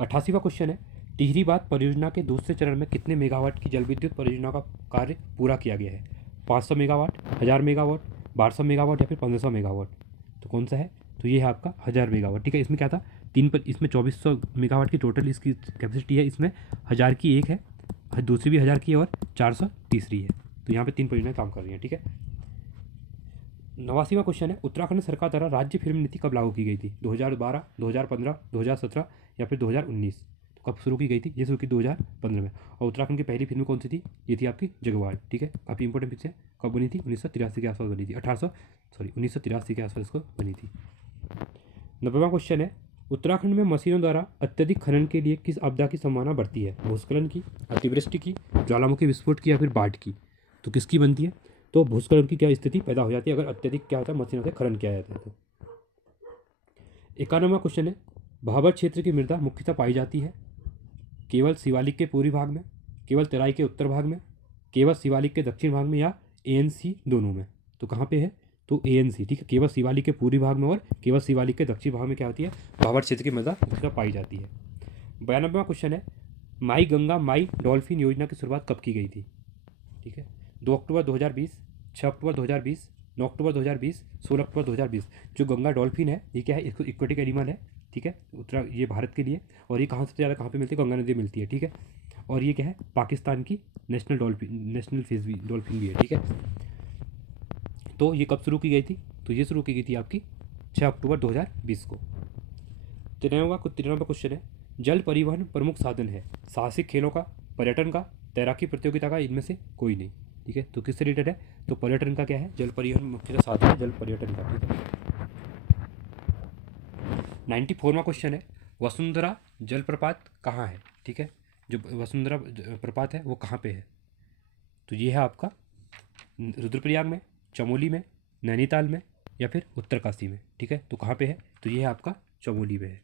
88वां क्वेश्चन है, टिहरी बांध परियोजना के दूसरे चरण में कितने मेगावाट की जल विद्युत परियोजना का कार्य पूरा किया गया है? 500 मेगावाट, 1000 मेगावाट, 1200 मेगावाट, या फिर 1500 मेगावाट? तो कौन सा है? तो ये है आपका 1000 मेगावाट। ठीक है, इसमें क्या था? इसमें 2400 मेगावाट की टोटल इसकी कैपेसिटी है, इसमें 1000 की एक है, दूसरी भी 1000 की है, और 400 तीसरी है। तो यहाँ पे 3 परियोजनाएं काम कर रही हैं। ठीक है, 89वां क्वेश्चन है, उत्तराखंड सरकार द्वारा राज्य फिल्म नीति कब लागू की गई थी? 2012, 2015, 2017, या फिर 2019? तो कब शुरू की गई थी? ये शुरू की 2015 में। और उत्तराखंड की पहली फिल्म कौन सी थी? ये थी आपकी जगवाल। ठीक है, काफ़ी इंपॉर्टेंट पिक्चर है। कब बनी थी? 1983 के आसपास बनी थी। 1983 के आसपास इसको बनी थी। 90वां क्वेश्चन है, उत्तराखंड में मशीनों द्वारा अत्यधिक खनन के लिए किस आपदा की संभावना बढ़ती है? भूस्खलन की, अतिवृष्टि की, ज्वालामुखी विस्फोट की, या फिर बाढ़ की? तो किसकी बनती है? तो भूस्खलन की क्या स्थिति पैदा हो जाती है अगर अत्यधिक क्या होता है? मशीनों से खनन किया जाता है तो। 91वां क्वेश्चन है, भाबर क्षेत्र की मृदा मुख्यतः पाई जाती है? केवल शिवालिक के पूर्वी भाग में, केवल तराई के उत्तर भाग में, केवल शिवालिक के दक्षिण भाग में, या ANC दोनों में? तो कहाँ पे है? तो ANC, ठीक है, केवल शिवालिक के पूर्वी भाग में और केवल शिवालिक के दक्षिण भाग में क्या होती है, भाबर क्षेत्र की मृदा मुख्यतः पाई जाती है। 92वां क्वेश्चन है, माई गंगा माई डॉल्फिन योजना की शुरुआत कब की गई थी? ठीक है, 2 अक्टूबर 2020, 6 अक्टूबर 2020, 9 अक्टूबर 2020, 16 अक्टूबर 2020। जो गंगा डॉल्फिन है ये क्या है, इसको इक्वेटिक एनिमल है, ठीक है, ये भारत के लिए, और ये कहाँ सबसे ज़्यादा कहाँ पे मिलती है, गंगा नदी मिलती है, ठीक है, और ये क्या है, पाकिस्तान की नेशनल डॉल्फिन, नेशनल फिश भी, डॉल्फिन भी है, ठीक है। तो ये कब शुरू की गई थी? तो ये शुरू की गई थी आपकी 6 अक्टूबर 2020 को। 93वां क्वेश्चन है, जल परिवहन प्रमुख साधन है साहसिक खेलों का, पर्यटन का, तैराकी प्रतियोगिता का, इनमें से कोई नहीं, ठीक है। तो किससे रिलेटेड है? तो पर्यटन का क्या है, जल परिवहन मुख्यतः साधन है जल पर्यटन का, ठीक है। 94वां क्वेश्चन है, वसुंधरा जलप्रपात कहाँ है? ठीक है, जो वसुंधरा प्रपात है वो कहाँ पे है? तो ये है आपका रुद्रप्रयाग में, चमोली में, नैनीताल में, या फिर उत्तरकाशी में, ठीक है। तो कहाँ पे है? तो ये है आपका चमोली में है।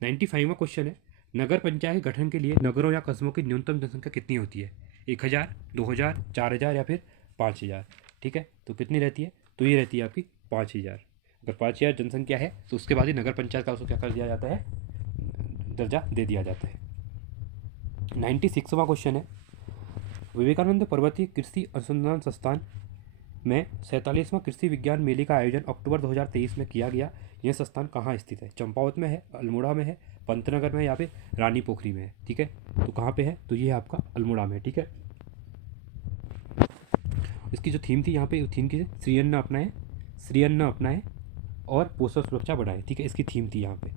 95वां क्वेश्चन है, नगर पंचायत के गठन के लिए नगरों या कस्बों की न्यूनतम जनसंख्या कितनी होती है? 1000, 2000, 4000 या फिर 5000, ठीक है। तो कितनी रहती है? तो ये रहती है आपकी 5000। अगर 5000 जनसंख्या है तो उसके बाद ही नगर पंचायत का उसको क्या कर दिया जाता है, दर्जा दे दिया जाता है। 96वां क्वेश्चन है, विवेकानंद पर्वतीय कृषि अनुसंधान संस्थान में 47वां कृषि विज्ञान मेले का आयोजन अक्टूबर 2023 में किया गया। यह संस्थान कहाँ स्थित है? चंपावत में है, अल्मोड़ा में है, पंतनगर में है, या फिर रानी पोखरी में है, ठीक है। तो कहाँ पे है? तो ये आपका अल्मोड़ा में है, ठीक है। इसकी जो थीम थी यहाँ पे, थीम की श्री अन्न अपनाएं और पोषण सुरक्षा बढ़ाएं, ठीक है, इसकी थीम थी यहाँ पे।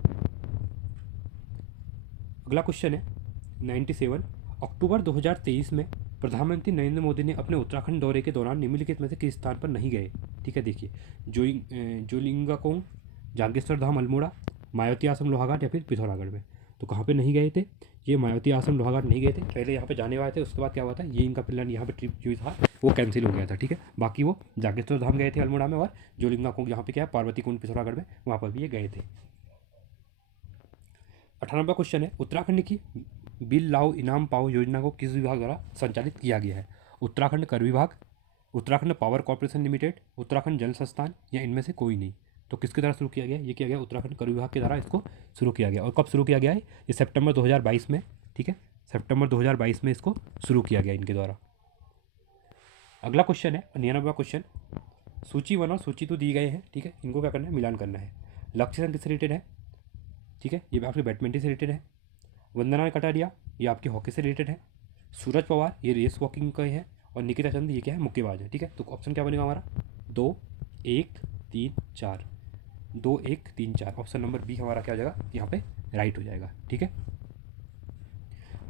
अगला क्वेश्चन है 97, अक्टूबर 2023 में प्रधानमंत्री नरेंद्र मोदी ने अपने उत्तराखंड दौरे के दौरान निम्नलिखित में से किस स्थान पर नहीं गए? ठीक है, देखिए, जोलिंगाकोंग, जागेश्वर धाम अल्मोड़ा, मायावती आश्रम लोहाघाट, या फिर पिथौरागढ़ में। तो कहाँ पे नहीं गए थे? ये मायावती आश्रम लोहाघाट नहीं गए थे, पहले यहाँ पे जाने वाले थे, उसके बाद क्या हुआ था, ये इनका प्लान यहाँ पे ट्रिप जो था वो कैंसिल हो गया था, ठीक है। बाकी वो जागेश्वर धाम गए थे अल्मोड़ा में, और जोलिंगाकोंग यहाँ पे क्या है, पार्वती कुंड पिथौरागढ़ में, वहाँ पर भी ये गए थे। 98वां क्वेश्चन है, उत्तराखंड की बिल लाओ इनाम पाओ योजना को किस विभाग द्वारा संचालित किया गया है? उत्तराखंड कर विभाग, Uttarakhand power corporation limited, Uttarakhand जल संस्थान, या इनमें से कोई नहीं। तो किसके द्वारा शुरू किया गया? ये किया गया उत्तराखंड कर विभाग के द्वारा इसको शुरू किया गया। और कब शुरू किया गया है? ये सितंबर 2022 में, ठीक है, सितंबर 2022 में इसको शुरू किया गया इनके द्वारा। अगला क्वेश्चन है 99वां क्वेश्चन, सूची 1 और सूची 2 दी गए हैं, ठीक है, इनको क्या करना है, मिलान करना है। लक्ष्य सेन किससे रिलेटेड है? ठीक है, ये आपके बैडमिंटन से रिलेटेड है। वंदना कटारिया ये आपकी हॉकी से रिलेटेड है। सूरज पवार ये रेस वॉकिंग का है। और निकिता चंद ये क्या है, मुक्केबाज है, ठीक है। तो ऑप्शन क्या बनेगा हमारा? 2, 1, 3, 4, 2, 1, 3, 4, ऑप्शन नंबर बी हमारा क्या हो जाएगा, यहाँ पे राइट हो जाएगा, ठीक है।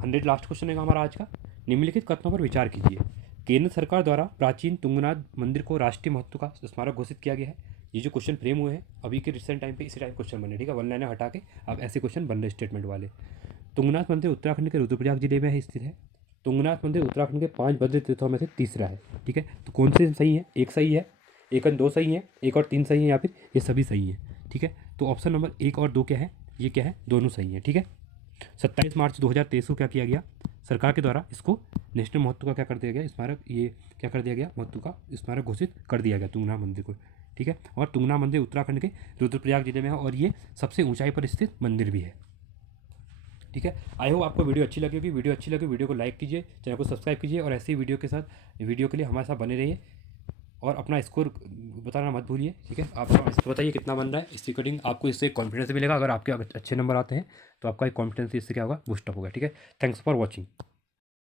100 लास्ट क्वेश्चन है हमारा आज का, निम्नलिखित कथनों पर विचार कीजिए। केंद्र सरकार द्वारा प्राचीन तुंगनाथ मंदिर को राष्ट्रीय महत्व का स्मारक घोषित किया गया है। ये जो क्वेश्चन फ्रेम हुए हैं अभी के रिसेंट टाइम पे, इसी टाइप क्वेश्चन बने, ठीक है, 1 लाइनर हटा के अब ऐसे क्वेश्चन बन रहे स्टेटमेंट वाले। तुंगनाथ मंदिर उत्तराखंड के रुद्रप्रयाग जिले में स्थित है। तुंगनाथ मंदिर उत्तराखंड के 5 बद्र तीर्थों में से तीसरा है, ठीक है। तो कौन से सही है? एक सही है, एक और 2 सही है, एक और 3 सही है, या फिर ये सभी सही है, ठीक है। तो ऑप्शन नंबर 1 और 2 क्या है? ये क्या है, दोनों सही है, ठीक है। 27 मार्च 2023 को क्या किया गया, सरकार के द्वारा इसको नेशनल महत्व का क्या कर दिया गया, स्मारक, ये क्या कर दिया गया, महत्व का स्मारक घोषित कर दिया गया तुंगनाथ मंदिर को, ठीक है। और तुंगनाथ मंदिर उत्तराखंड के रुद्रप्रयाग जिले में है, और ये सबसे ऊंचाई पर स्थित मंदिर भी है, ठीक है। आई होप आपको वीडियो अच्छी लगी होगी। वीडियो अच्छी लगी वीडियो को लाइक कीजिए, चैनल को सब्सक्राइब कीजिए, और ऐसे ही वीडियो के लिए हमारे साथ बने रहिए। और अपना स्कोर बताना मत भूलिए, ठीक है। आप बताइए कितना बन रहा है। इस रिकॉर्डिंग आपको इससे कॉन्फिडेंस मिलेगा, अगर आपके अच्छे नंबर आते हैं तो आपका एक कॉन्फिडेंस इससे क्या होगा, बूस्टअप होगा, ठीक है। Thanks for watching.